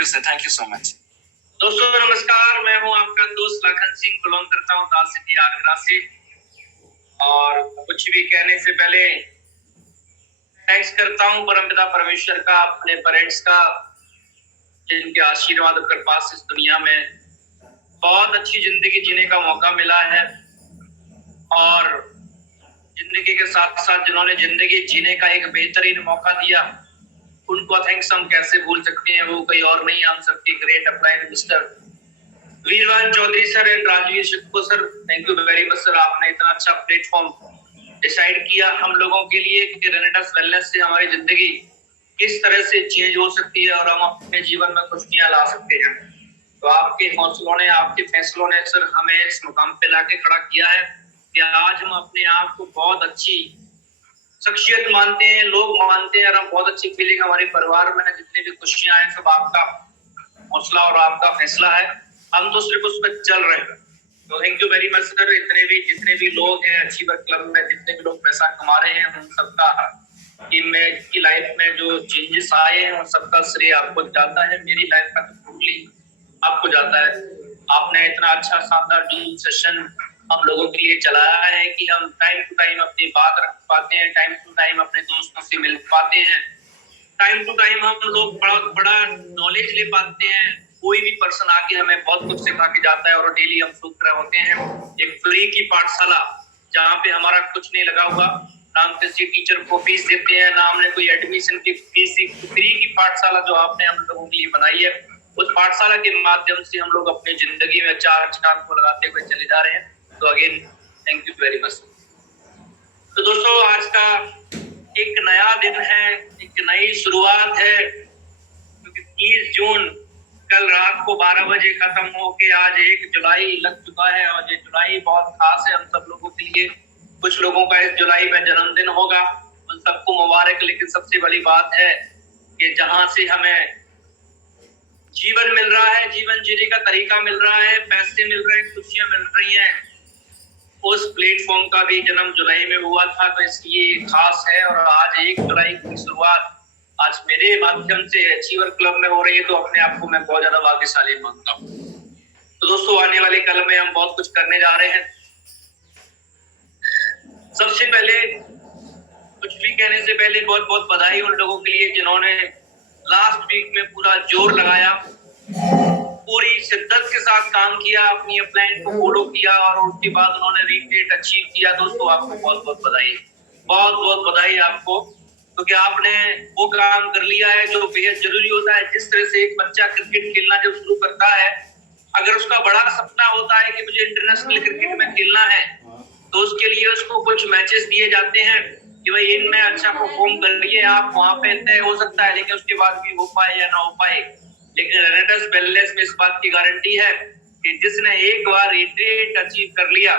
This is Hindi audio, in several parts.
You sir, thank you so much. दोस्तों नमस्कार, मैं हूं आपका दोस्त लाखन सिंह, बिलोंग करता हूं ताल सिटी आगरा से। और कुछ भी कहने से पहले थैंक्स करता हूं परमपिता परमेश्वर का, अपने पेरेंट्स का, जिनके आशीर्वाद और कृपा से इस दुनिया में बहुत अच्छी जिंदगी जीने का मौका मिला है। और जिंदगी के साथ साथ जिन्होंने जिंदगी जीने का एक बेहतरीन मौका दिया, उनको थैंक्स हम कैसे भूल सकते हैं। वो कोई और नहीं, हम सबके great upline mister Veervan Chaudhary sir and Rajveer Shivko sir, thank you very much sir. आपने इतना अच्छा प्लेटफॉर्म डिसाइड किया हम लोगों के लिए कि रेनेटस वेलनेस से हमारी जिंदगी किस तरह से चेंज हो सकती है और हम अपने जीवन में खुशियां ला सकते हैं। तो आपके हौसलों ने, आपके फैसलों ने सर हमें इस मुकाम पे लाके खड़ा किया है कि आज हम अपने आप को बहुत अच्छी शख्सियत मानते हैं, लोग मानते हैं, और हम बहुत अच्छी फीलिंग हमारे परिवार में जितनी भी खुशियां हैं सब आपका हौसला और आपका फैसला है। हम तो सिर्फ उस पर चल रहे हैं। तो thank you very much sir. जितने भी लोग हैं अचीवर क्लब में, जितने भी लोग पैसा कमा रहे हैं, उन सबका की लाइफ में जो चेंजेस आए हैं उन सबका श्रेय आपको जाता है। मेरी लाइफ का टोटली आपको जाता है। आपने इतना अच्छा शानदार जूम सेशन हम लोगों के लिए चलाया है कि हम टाइम टू टाइम अपनी बात रख पाते हैं, टाइम टू टाइम अपने दोस्तों से मिल पाते हैं, टाइम टू टाइम हम लोग बड़ा नॉलेज ले पाते हैं। कोई भी पर्सन आके हमें बहुत कुछ सिखा के जाता है और डेली हम सीख रहे होते हैं। एक फ्री की पाठशाला जहाँ पे हमारा कुछ नहीं लगा हुआ, ना हम किसी टीचर को फीस देते हैं, ना हमने कोई एडमिशन की फीस। फ्री की पाठशाला जो आपने हम लोगों के लिए बनाई है, उस पाठशाला के माध्यम से हम लोग अपनी जिंदगी में चार चांद को लगाते हुए चले जा रहे हैं। तो again thank you very much. तो दोस्तों आज का एक नया दिन है, एक नई शुरुआत है, क्योंकि 30 जून कल रात को 12 बजे खत्म होके आज 1 जुलाई लग चुका है। और ये जुलाई बहुत खास है हम सब लोगों के लिए। कुछ लोगों का इस जुलाई में जन्मदिन होगा, उन सबको मुबारक। लेकिन सबसे बड़ी बात है कि जहां से हमें जीवन मिल रहा है, जीवन जीने का तरीका मिल रहा है, पैसे मिल रहे हैं, खुशियां मिल रही हैं, उस प्लेटफॉर्म का भी जन्म जुलाई में हुआ था। तो इसलिए खास है। और आज 1 जुलाई की शुरुआत आज मेरे माध्यम से अचीवर क्लब में हो रही है, तो अपने आप को मैं बहुत ज्यादा भाग्यशाली मानता हूँ। तो दोस्तों आने वाले कल में हम बहुत कुछ करने जा रहे हैं। सबसे पहले कुछ भी कहने से पहले बहुत बहुत बधाई उन लोगों के लिए जिन्होंने लास्ट वीक में पूरा जोर लगाया, पूरी शिद्दत के साथ काम किया, अपनी अपलाइन को फॉलो किया और उसके बाद उन्होंने रिट्रीट अचीव किया। दोस्तों आपको बहुत बहुत बधाई, बहुत बहुत बधाई आपको, क्योंकि आपने वो काम कर लिया है जो बेहद जरूरी होता है। जिस तरह से एक बच्चा क्रिकेट खेलना जब शुरू करता है, अगर उसका बड़ा सपना होता है कि मुझे इंटरनेशनल क्रिकेट में खेलना है, तो उसके लिए उसको कुछ मैचेस दिए जाते हैं कि भाई इनमें अच्छा परफॉर्म करिए, आप वहां पे तय हो सकता है, लेकिन उसके बाद भी हो पाए या ना हो पाए। लेकिन रेनेटस वेलनेस में इस बात की गारंटी है कि जिसने एक बार रिट्रीट अचीव कर लिया,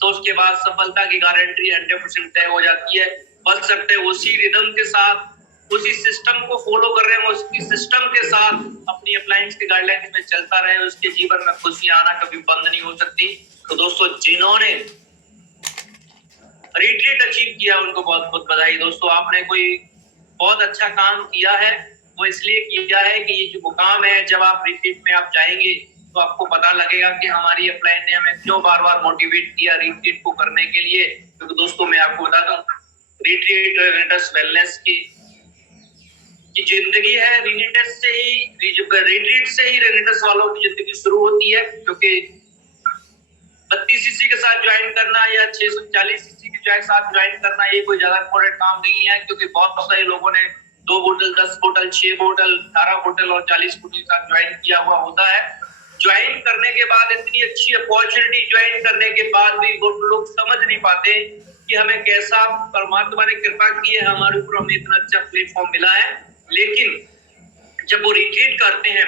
तो उसके बाद सफलता की गारंटी 100% तय हो जाती है। बच सकते हैं उसी रिदम के साथ, उसी सिस्टम को फॉलो कर रहे हैं, उसी सिस्टम के साथ अपनी अप्लायंस के गाइडलाइंस में चलता रहे, उसके जीवन में खुशियां आना कभी बंद नहीं हो सकती। तो दोस्तों जिन्होंने रिट्रीट अचीव किया उनको बहुत बहुत बधाई। दोस्तों आपने कोई बहुत अच्छा काम किया है, वो इसलिए किया है कि ये जो मुकाम है, जब आप रिट्रीट में आप जाएंगे तो आपको पता लगेगा कि हमारी अपलाइन ने हमें क्यों बार बार मोटिवेट किया रिट्रीट को करने के लिए। क्योंकि दोस्तों मैं आपको बताता हूँ, रिट्रीट रेनेटस वेलनेस की जिंदगी है, रिट्रीट से ही रेनेटस वालों की जिंदगी शुरू होती है। क्योंकि 32 सीसी के साथ ज्वाइन करना या 640 सीसी के साथ ज्वाइन करना ये कोई ज्यादा इम्पोर्टेंट काम नहीं है, क्योंकि बहुत सारे लोगों ने 2 बोतल, 10 बोतल, 6 बोतल, 18 बोतल और 40 बोतल के साथ ज्वाइन किया हुआ होता है। ज्वाइन करने के बाद इतनी अच्छी अपॉर्चुनिटी ज्वाइन करने के बाद भी वो लोग समझ नहीं पाते कि हमें कैसा परमात्मा ने कृपा की है, हमारे ऊपर हमें इतना अच्छा प्लेटफॉर्म मिला है। लेकिन जब वो रिट्रीट करते हैं,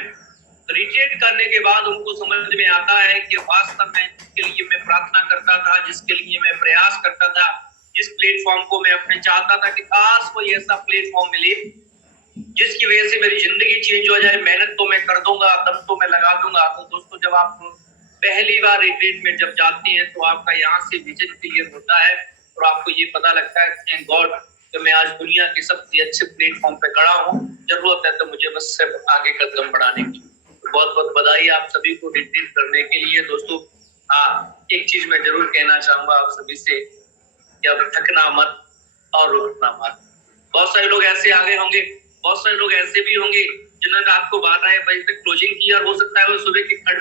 रिट्रीट करने के बाद उनको समझ में आता है कि वास्तव में जिसके लिए मैं प्रार्थना करता था, जिसके लिए मैं प्रयास करता था, जिस प्लेटफॉर्म को मैं अपने चाहता था कि काश कोई ऐसा प्लेटफॉर्म मिले जिसकी वजह से मेरी जिंदगी चेंज हो जाए, मेहनत तो मैं कर दूंगा, दम तो मैं लगा दूंगा। तो दोस्तों जब आप पहली बार रिट्रीट में जब जाते हैं तो आपका यहाँ से विजन क्लियर होता है और आपको ये पता लगता है थैंक गॉड कि मैं आज दुनिया के सबसे अच्छे प्लेटफॉर्म पे खड़ा हूँ। जरूरत है तो मुझे बस सिर्फ आगे कदम बढ़ाने की। बहुत बहुत बधाई आप सभी को रिट्रीट करने के लिए दोस्तों। हाँ, एक चीज मैं जरूर कहना चाहूंगा आप सभी से कि अब थकना मत और रुकना मत। बहुत सारे लोग ऐसे आगे होंगे, बहुत सारे लोग ऐसे भी होंगे जिन्होंने रात को 12 बजे तक क्लोजिंग की और हो सकता है वो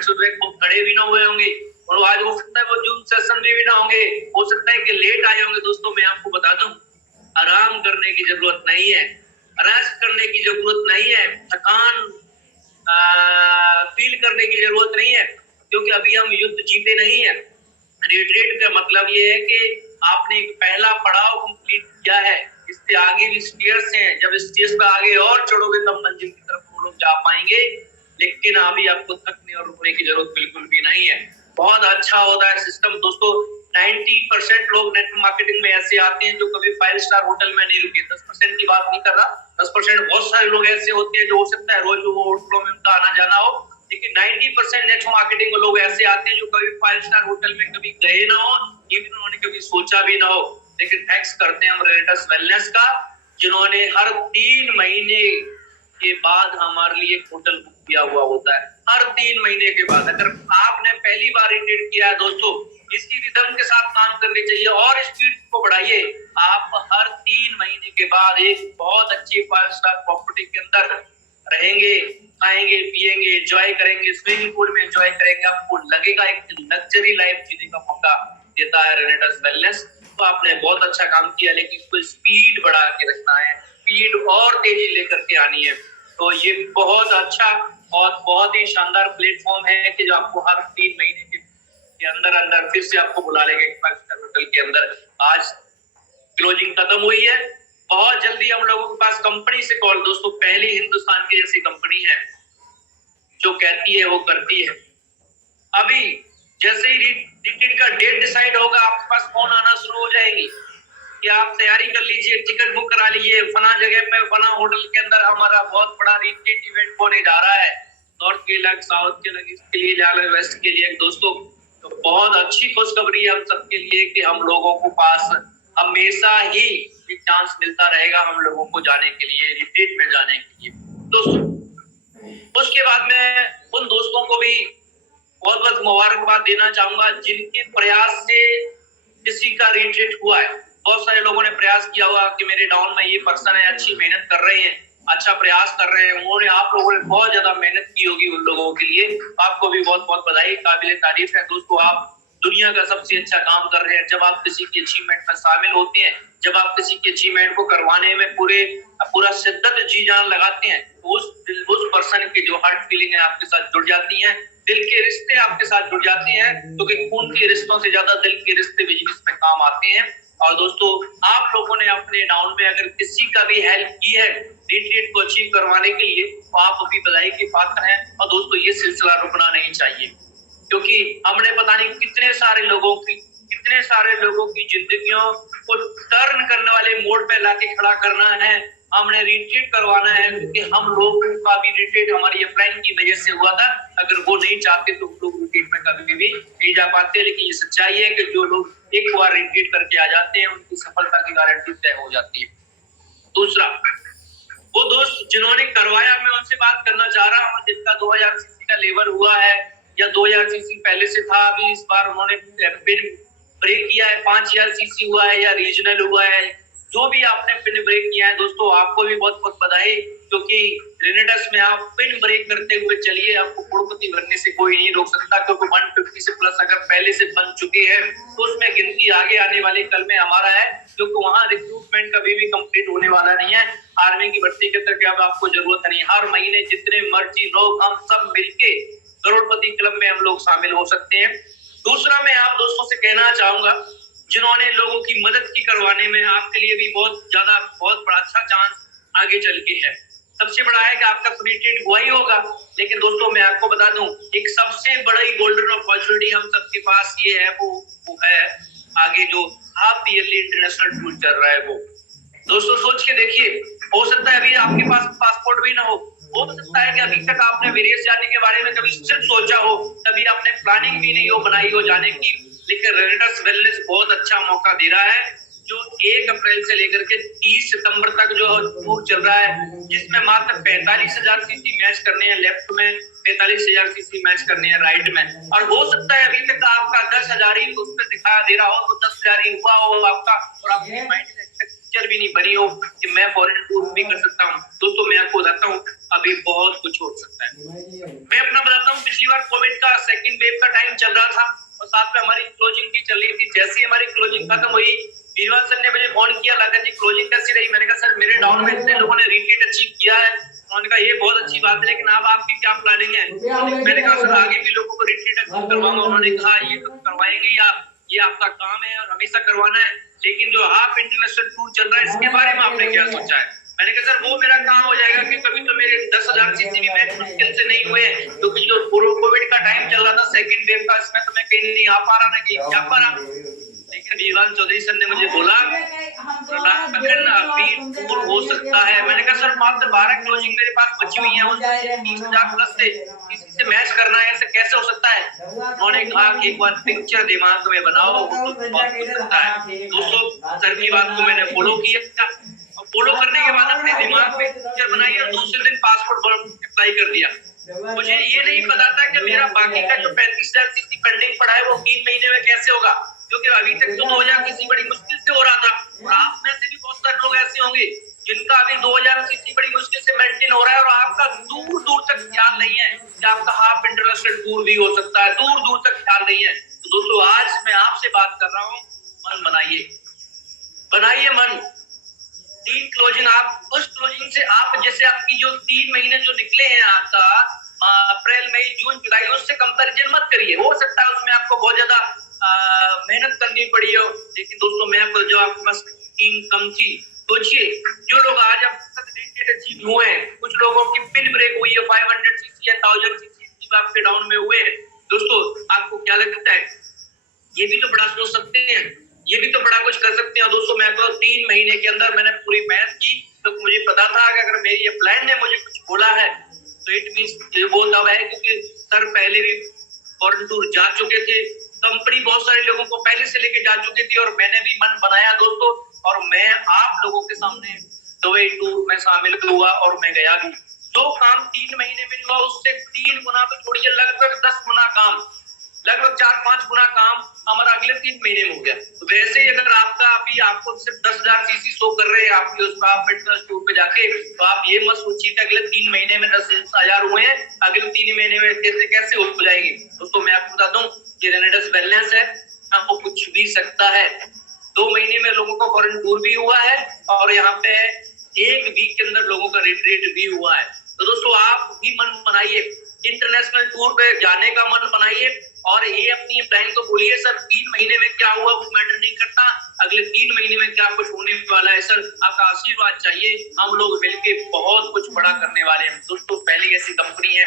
सुबह को खड़े भी ना हुए होंगे और आज हो सकता है वो जूम सेशन में भी ना होंगे, हो सकता है कि लेट आए होंगे। दोस्तों मैं आपको बता दूं, आराम करने की जरूरत नहीं है, रेस्ट करने की जरूरत नहीं है, थकान फील करने की जरूरत नहीं है, क्योंकि अभी हम युद्ध जीते नहीं है। रिट्रीट का मतलब ये है कि आपने एक पहला पड़ाव कंप्लीट किया है, इससे आगे भी स्टेयर्स हैं। जब स्टेयर्स पे आगे और चढ़ोगे तब मंजिल की तरफ वो लोग जा पाएंगे, लेकिन अभी आपको थकने और रुकने की जरूरत बिल्कुल भी नहीं है। बहुत अच्छा होता है सिस्टम दोस्तों। 90% लोग नेटवर्क मार्केटिंग में ऐसे आते हैं जो कभी 5 स्टार होटल में नहीं रुके। 10% की बात नहीं कर रहा, 10% बहुत सारे लोग ऐसे होते हैं जो हो सकता है रोज वो होटलों में उनका आना जाना हो, लेकिन 90% नेटवर्क मार्केटिंग लोग ऐसे आते हैं जो कभी 5 स्टार होटल में कभी गए ना हो, इवन उन्होंने कभी सोचा भी ना हो। लेकिन थैंक्स करते हैं हम रेनेटस वेलनेस का, जिन्होंने हर 3 महीने के बाद हमारे लिए होटल बुक किया हुआ होता है। हर 3 महीने के बाद। अगर आपने पहली बार रिट्रीट किया है दोस्तों, इसकी रिदम के साथ काम करनी चाहिए और स्पीड को बढ़ाइए। आप हर 3 महीने के बाद एक बहुत अच्छी 5 स्टार प्रॉपर्टी के अंदर रहेंगे, खाएंगे, पिएंगे, एंजॉय करेंगे, स्विमिंग पूल में एंजॉय करेंगे। आपको लगेगा एक लग्जरी लाइफ जीने का मौका देता है रेनेटस वेलनेस। तो आपने बहुत अच्छा काम किया, लेकिन इसको स्पीड बढ़ा के रखना है, स्पीड और तेजी लेकर के आनी है। तो ये बहुत अच्छा और बहुत ही शानदार प्लेटफॉर्म है कि जो आपको हर 3 महीने के अंदर अंदर फिर से आपको बुला लेंगे 5 स्टार होटल के अंदर। आज क्लोजिंग खत्म हुई है, बहुत जल्दी हम लोगों के पास कंपनी से कॉल, दोस्तों पहली हिंदुस्तान की ऐसी कंपनी है जो कहती है वो करती है। अभी जैसे ही रिट्रीट का डेट डिसाइड होगा, आपके पास फोन आना शुरू हो जाएगी कि आप तैयारी कर लीजिए, टिकट बुक करा लीजिए, फला जगह पे फला होटल के अंदर हमारा बहुत बड़ा रिट्रीट इवेंट होने जा रहा है। नॉर्थ के अलग, साउथ के अलग, ईस्ट के लिए अलग, वेस्ट के लिए। दोस्तों तो बहुत अच्छी खुशखबरी है हम सबके लिए कि हम लोगों को पास हमेशा ही चांस मिलता रहेगा हम लोगों को जाने के लिए, रिट्रीट में जाने के लिए। दोस्तों उसके बाद में उन दोस्तों को भी बहुत बहुत मुबारकबाद देना चाहूंगा जिनके प्रयास से किसी का रिट्रीट हुआ है। बहुत सारे लोगों ने प्रयास किया हुआ कि मेरे डाउन में ये पर्सन है, अच्छी मेहनत कर रहे हैं, अच्छा प्रयास कर रहे हैं, उन्होंने आप लोगों ने बहुत ज्यादा मेहनत की होगी उन लोगों के लिए। आपको भी बहुत बहुत बधाई, काबिले तारीफ है दोस्तों। आप दुनिया का सबसे अच्छा काम कर रहे हैं। जब आप किसी की अचीवमेंट में शामिल होते हैं, जब आप किसी की अचीवमेंट को करवाने में पूरा शिद्दत जी जान लगाते हैं, तो उस पर्सन की जो हार्ट फीलिंग है आपके साथ जुड़ जाती है, दिल के रिश्ते आपके साथ जुड़ जाते हैं, क्योंकि खून के रिश्तों से ज्यादा दिल के रिश्ते बिजनेस में काम आते हैं। और दोस्तों आप लोगों ने अपने डाउन में अगर किसी का भी हेल्प की है रिट्रीट को अचीव करवाने के लिए, तो आप अभी बधाई के पात्र हैं। और दोस्तों ये सिलसिला रुकना नहीं चाहिए, क्योंकि हमने पता नहीं कितने सारे लोगों की जिंदगियों को टर्न करने वाले मोड़ पे लाके खड़ा करना है। हमने रिट्रीट करवाना है, क्योंकि हम लोग का भी रिट्रीट हमारी अपलाइन की वजह से हुआ था। अगर वो नहीं चाहते तो हम लोग रिट्रीट में कभी भी नहीं जा पाते। लेकिन ये सच्चाई है कि जो लोग एक बार रिट्रीट करके आ जाते हैं उनकी सफलता की गारंटी तय हो जाती है। दूसरा, वो दोस्त जिन्होंने करवाया, मैं उनसे बात करना चाह रहा हूँ जिनका 2000 सीसी का लेवल हुआ है या 2000 सीसी पहले से था, अभी इस बार उन्होंने पिन ब्रेक किया है, 5000 सीसी हुआ है या रीजनल हुआ है, जो भी आपने पिन ब्रेक किया है दोस्तों आपको भी बहुत बहुत बधाई। क्योंकि रेनेटस में आप पिन ब्रेक करते हुए चलिए, आपको करोड़पति बनने से कोई नहीं रोक सकता। क्योंकि 150 से प्लस अगर पहले से बन चुके हैं तो उसमें गिनती आगे आने वाले कल में हमारा है, क्योंकि वहां रिक्रूटमेंट कभी भी कंप्लीट होने वाला नहीं है। आर्मी की भर्ती के तक अब आपको जरूरत नहीं, हर महीने जितने मर्जी लोग हम सब मिलके करोड़पति क्लब में हम लोग शामिल हो सकते हैं। दूसरा, मैं आप दोस्तों से कहना चाहूंगा जिन्होंने लोगों की मदद की करवाने में, आपके लिए भी बहुत बड़ा अच्छा चांस आगे चल के है। सबसे बड़ा है कि आपका रिट्रीट हुआ ही होगा, लेकिन दोस्तों मैं आपको बता दूं एक सबसे बड़ी गोल्डन अपॉर्चुनिटी हम सबके पास ये है, वो है आगे जो हाफ ईयरली इंटरनेशनल टूर चल रहा है। वो दोस्तों सोच के देखिए, हो सकता है अभी आपके पास पासपोर्ट भी ना हो सकता है कि अभी तक आपने विदेश जाने के बारे में कभी सिर्फ सोचा हो, कभी आपने प्लानिंग भी नहीं हो बनाई हो जाने की, लेकिन रेनेटस वेलनेस बहुत अच्छा मौका दे रहा है। जो 1 अप्रैल से लेकर के 30 सितंबर तक जो टूर चल रहा है, जिसमें मात्र 45,000 सीसी मैच करने हैं लेफ्ट में, 45,000 सीसी मैच करने हैं राइट में। और हो सकता है अभी तक आपका 10,000 ही उस पर दिखाई दे रहा हो, तो 10,000 ही हुआ हो आपका, और आपकी माइंड में पिक्चर भी नहीं बनी हो कि मैं फॉरेन टूर भी कर सकता हूँ। दोस्तों मैं आपको बताता हूँ अभी बहुत कुछ हो सकता है। मैं अपना बताता हूँ, पिछली बार कोविड का सेकंड वेव का टाइम चल रहा था और साथ में हमारी क्लोजिंग भी चल रही थी। जैसे ही हमारी क्लोजिंग खत्म हुई, वीरवाल सर ने मुझे फोन किया, लाखन जी क्लोजिंग कैसी रही? मैंने कहा सर मेरे डाउन में इतने लोगों ने रिट्रीट अचीव किया है। उन्होंने कहा ये बहुत अच्छी बात है, लेकिन अब आपकी क्या प्लानिंग है? मैंने कहा सर आगे भी लोगों को रिट्रीट अचीव करवाऊंगा। उन्होंने कहा ये तो करवाएंगे आप, ये आपका काम है और हमेशा करवाना है, लेकिन जो हाफ इंटरनेशनल टूर चल रहा है इसके बारे में आपने क्या सोचा है? मैंने कहा सर वो मेरा काम हो जाएगा कि कभी तो मेरे 10,000 सीसी भी मैच मुश्किल से नहीं हुए, क्योंकि जो कोविड का टाइम चल रहा था सेकंड वेव का, इसमें तो मैं कहीं नहीं आ पा रहा, ना कहीं जा पा रहा। लेकिन वीरवाल चौधरी सर ने मुझे बोला अभी टूर हो सकता है। मैंने कहा सर मात्र 12 क्लोजिंग मेरे पास बची हुई है, उस 30,000 प्लस से किसी से मैच करना है, ऐसे कैसे हो सकता है? उन्होंने कहा कि एक बार पिक्चर दिमाग में बनाओ, तो बहुत हो सकता है। दोस्तों सर की बात को मैंने फॉलो किया, और फॉलो करने के बाद अपने दिमाग में पिक्चर बनाई और दूसरे दिन पासपोर्ट अप्लाई कर दिया। मुझे ये नहीं पता था कि मेरा बाकी का जो 35,000 सीसी पेंडिंग पड़ा है वो 3 महीने में कैसे होगा, क्योंकि अभी तक तो 2,000 सीसी बड़ी मुश्किल से हो रहा था। और आप में से भी बहुत सारे लोग ऐसे होंगे जिनका अभी 2,000 सीसी बड़ी मुश्किल से मेंटेन हो रहा है, और आपका दूर दूर तक ख्याल नहीं है कि आपका हाफ इंटरनेशनल टूर भी हो सकता है, दूर दूर तक ख्याल नहीं है। तो दोस्तों आज मैं आपसे बात कर रहा हूँ, मन बनाइए, बनाइए मन। 3 क्लोजिंग, आप उस क्लोजिंग से आप जैसे आपकी जो 3 महीने जो निकले हैं आपका अप्रैल मई जून जुलाई, उससे कंपैरिजन मत करिए। हो सकता है उसमें आपको बहुत ज्यादा मेहनत करनी पड़ी हो, लेकिन दोस्तों मैं आपको जो आपके पास टीम कम थी, सोचिए जो लोग आज अब तक रिट्रीट अचीव हुए हैं, कुछ लोगों की पिन ब्रेक हुई है, 500 सीसी या 1000 सीसी आपके डाउन में हुए हैं। दोस्तों आपको क्या लगता है? ये भी तो बड़ा सोच सकते हैं, ये भी तो बड़ा कुछ कर सकते हैं। दोस्तों मैं तो 3 महीने के अंदर मैंने पूरी मेहनत की, तो मुझे पता था कि अगर मेरी ये प्लान ने मुझे कुछ बोला है तो इट मींस वो तब है क्योंकि सर पहले भी फॉरेन टूर जा चुके थे, कंपनी बहुत सारे लोगों को पहले से लेके जा चुकी थी, और मैंने भी मन बनाया दोस्तों, और मैं आप लोगों के सामने दुबई टूर में शामिल हुआ और मैं गया भी। जो काम 3 महीने में हुआ उससे 3 गुना तो छोड़िए, लगभग 10 गुना काम, लगभग 4-5 गुना काम हमारा अगले 3 महीने में हो गया। तो वैसे ही अगर आपका अभी आपको सिर्फ 10,000 सीसी शो कर रहे हैं आपके उस फिटनेस टूर पे जाके, तो आप ये मत सोचिए कि अगले 3 महीने में 10,000 हुए हैं, अगले 3 महीने में कैसे कैसे हो जाएंगे। दोस्तों मैं आपको बता दूं कि रेनेडस वेलनेस है, आपको कुछ भी सकता है। 2 महीने में लोगों को फॉरेन टूर भी हुआ है, और यहाँ पे 1 वीक के अंदर लोगों का रिट्रीट भी हुआ है। तो दोस्तों आप भी मन बनाइए, इंटरनेशनल टूर पे जाने का मन बनाइए, और ये अपनी प्लान को बोलिए सर 3 महीने में क्या हुआ वो मैटर नहीं करता, अगले 3 महीने में क्या कुछ होने वाला है। सर आपका आशीर्वाद चाहिए, हम लोग मिलके बहुत कुछ बड़ा करने वाले हैं। दोस्तों पहली ऐसी कंपनी है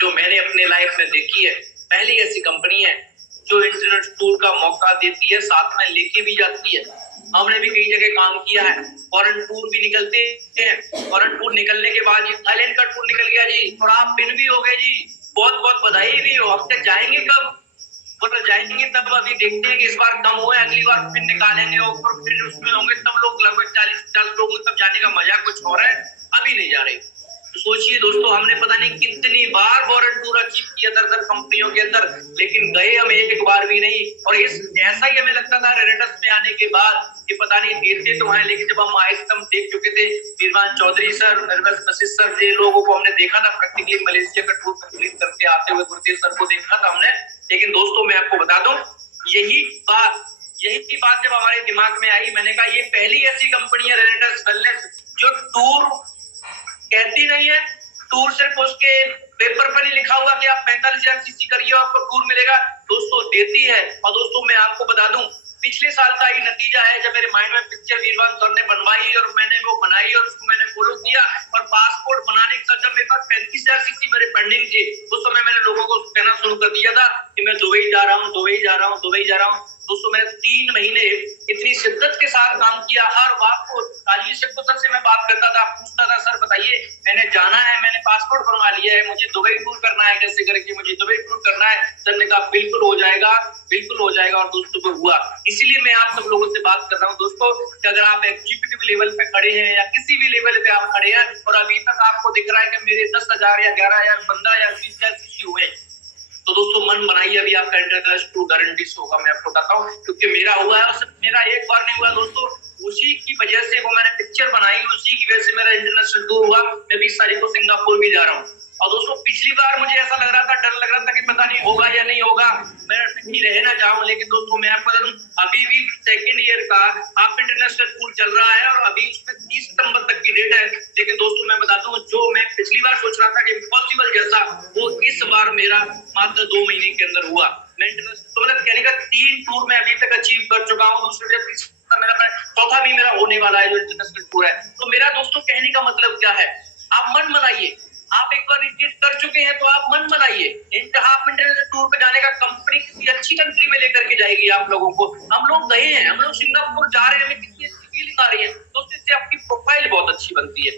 जो मैंने अपने लाइफ में देखी है, पहली ऐसी कंपनी है जो इंटरनेट टूर का मौका देती है, साथ में लेके भी जाती है। हमने भी कई जगह काम किया है, फॉरेन टूर भी निकलते हैं, फॉरेन टूर निकलने के बाद जी थाईलैंड का टूर निकल गया जी, और आप पिन भी हो गए जी, बहुत बहुत बधाई भी हो। अब तक जाएंगे कब? मतलब जाएंगे तब, अभी देखते हैं कि इस बार कम हुआ है, अगली बार फिर निकालेंगे, ऊपर फिर उसमें होंगे तब लोग, लगभग 40-50 लोग, तब जाने का मजा कुछ और है, अभी नहीं जा रहे। तो सोचिए दोस्तों हमने पता नहीं कितनी बार फॉरेन टूर अचीव किया दर कंपनियों के अंदर, लेकिन गए हम एक बार भी नहीं। और इस ऐसा ही हमें लगता था रेनेडस में आने के बाद कि पता नहीं देते तो हैं, लेकिन जब हम आए थे हम देख चुके थे वीरवाल चौधरी सर, निर्मल मसीद सर, ये लोगों को हमने देखा था प्रैक्टिकली मलेशिया का टूर कंप्लीट करके आते हुए, गुरतेज सर को देखा था हमने। लेकिन दोस्तों मैं आपको बता दूं यही बात जब हमारे दिमाग में आई, मैंने कहा ये पहली ऐसी कंपनी है रेनेडस वेलनेस जो टूर कहती नहीं है, टूर सिर्फ उसके पेपर पर ही लिखा हुआ कि आप 45,000 सीसी करिए आपको टूर मिलेगा, दोस्तों देती है। और दोस्तों मैं आपको बता दूं पिछले साल का ही नतीजा है, जब मेरे माइंड में पिक्चर वीरवाल सर ने बनवाई और मैंने वो बनाई और उसको मैंने फॉलो किया, और पासपोर्ट बनाने के जब मेरे पास 35,000 सीसी मेरे पेंडिंग थे, उस समय मैंने लोगों को कहना शुरू कर दिया था कि मैं दुबई जा रहा हूँ, दुबई जा रहा हूँ, दुबई जा रहा हूँ। दोस्तों मैंने 3 महीने इतनी शिद्दत के साथ काम किया, हर बात को राजीव सर से मैं बात करता था, पूछता था सर बताइए मैंने जाना है, मैंने पासपोर्ट बनवा लिया दिया है, मुझे दुबई टूर करना है, कैसे करके मुझे दुबई टूर करना है। सर ने कहा बिल्कुल हो जाएगा, बिल्कुल हो जाएगा, और दोस्तों को हुआ। इसीलिए मैं आप सब लोगों से बात कर रहा हूँ दोस्तों कि अगर आप एग्जीक्यूटिव लेवल पे खड़े हैं या किसी भी लेवल पे आप खड़े हैं और अभी तक आपको दिख रहा है कि मेरे 10,000 या 11,000, 15,000, 20,000 सीसी हुए, तो दोस्तों मन बनाइए, अभी आपका इंटरनेशनल टूर गारंटी से होगा। मैं आपको बताता हूँ, क्योंकि मेरा हुआ है और सिर्फ मेरा एक बार नहीं हुआ दोस्तों, उसी की वजह से वो मैंने पिक्चर बनाई, उसी की वजह से मेरा इंटरनेशनल टूर हुआ। मैं 20 तारीख को सिंगापुर भी जा रहा हूँ। और दोस्तों पिछली बार मुझे ऐसा लग रहा था, डर लग रहा था कि पता नहीं होगा या नहीं होगा, मैं कहीं रह ना जाऊं। लेकिन दोस्तों मैं आपको बता दूं, अभी भी सेकंड ईयर का आप इंटरनेशनल टूर चल रहा है और अभी उसमें 30 सितंबर तक की डेट है। लेकिन दोस्तों मैं बताता हूँ, जो मैं पिछली बार सोच रहा था कि इम्पॉसिबल जैसा, वो इस बार मेरा मात्र 2 महीने के अंदर हुआ। मैं इंटरनेशनल तो मतलब कहने का 3 टूर मैं अभी तक अचीव कर चुका हूँ। दूसरे मेरा चौथा भी मेरा होने वाला है जो इंटरनेशनल टूर है। तो मेरा दोस्तों कहने का मतलब क्या है, आप मन बनाइए। आप एक बार रिट्रीट कर चुके हैं तो आप मन बनाइए। आप इंटरनेशनल टूर पे जाने का कंपनी किसी अच्छी कंट्री में लेकर के जाएगी आप लोगों को। हम लोग गए हैं, हम लोग सिंगापुर जा रहे हैं, हमें कितनी अच्छी फीलिंग आ रही है। तो इससे आपकी प्रोफाइल बहुत अच्छी बनती है।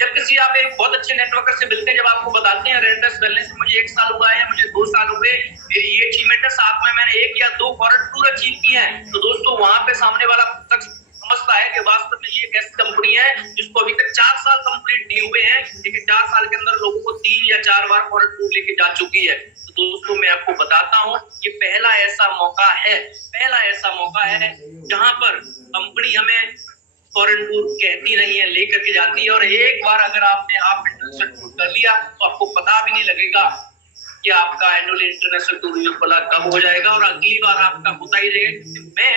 जब किसी आप एक बहुत अच्छे नेटवर्कर से मिलते हैं, जब आपको बताते हैं रेंटस वेलनेस से मुझे 1 साल हुआ है, मुझे 2 साल हुए, मेरी ये अचीवमेंट है, साथ में मैंने 1 या 2 फॉरेन टूर अचीव किए हैं, तो दोस्तों वहां पे सामने वाला शख्स समझता है कि वास्तव में ये एक ऐसी कंपनी है जिसको अभी तक 4 साल कंप्लीट नहीं हुए हैं, लेकिन 4 साल के अंदर लोगों को 3 या 4 बार फॉरेन टूर लेके जा चुकी है। तो दोस्तों मैं आपको बताता हूँ, ये पहला ऐसा मौका है, पहला ऐसा मौका है जहां पर कंपनी हमें फॉरेन टूर कहती नहीं है, लेकर के जाती है। और एक बार अगर आपने आप इंटरनेशनल टूर कर लिया तो आपको पता भी नहीं लगेगा कि आपका एनुअल इंटरनेशनल टूर वाला कब हो जाएगा, और अगली बार आपका होता ही रहेगा। मैं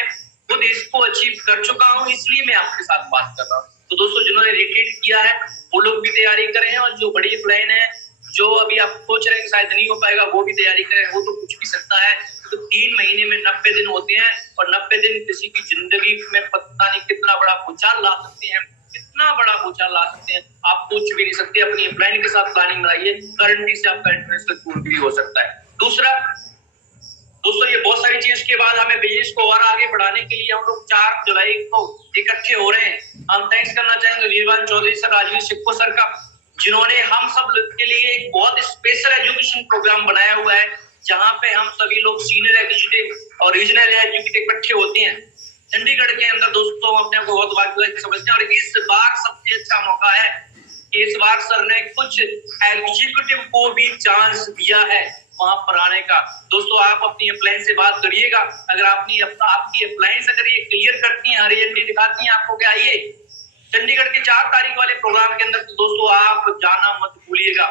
खुद इसको अचीव कर चुका हूँ, इसलिए मैं आपके साथ बात कर रहा हूँ। तो दोस्तों जिन्होंने रिट्रीट किया है वो लोग भी तैयारी करें, और जो बड़ी प्लान है, जो अभी आप सोच रहे हैं शायद नहीं हो पाएगा, वो भी तैयारी करें। वो तो कुछ भी सकता है, तो 3 महीने में 90 दिन होते हैं, और 90 दिन किसी की जिंदगी में पता नहीं कितना बड़ा भूचाल ला सकते हैं, कितना बड़ा भूचाल ला सकते हैं, आप सोच भी नहीं सकते। अपनी प्लानिंग के साथ प्लानिंग बनाइए, गारंटी से आपका इंटरनेशनल टूर भी हो सकता है। दूसरा दोस्तों, ये बहुत सारी चीज के बाद हमें बिजनेस को और आगे बढ़ाने के लिए हम लोग 4 जुलाई को इकट्ठे हो रहे हैं। हम थैंक्स करना चाहेंगे वीरवान चौधरी सर, राजवीर सिक्को सर का, जिन्होंने हम सब के लिए एक बहुत स्पेशल एजुकेशन प्रोग्राम बनाया हुआ है, जहां पे हम सभी लोग सीनियर एग्जीक्यूटिव और रीजनल एग्जीक्यूटिव इकट्ठे होते हैं चंडीगढ़ के अंदर। दोस्तों अपने आप को बहुत भाग्यशाली समझते हैं, और इस बार सबसे अच्छा मौका है कि इस बार सर ने कुछ एग्जीक्यूटिव को भी चांस दिया है वहां पर आने का। दोस्तों आप अपनी अपलाइन से बात करिएगा, अगर आपकी अपलाइन अगर ये क्लियर करती हैं, हरी झंडी दिखाती हैं आपको कि आइए चंडीगढ़ के 4 तारीख वाले प्रोग्राम के अंदर, तो दोस्तों आप जाना मत भूलिएगा,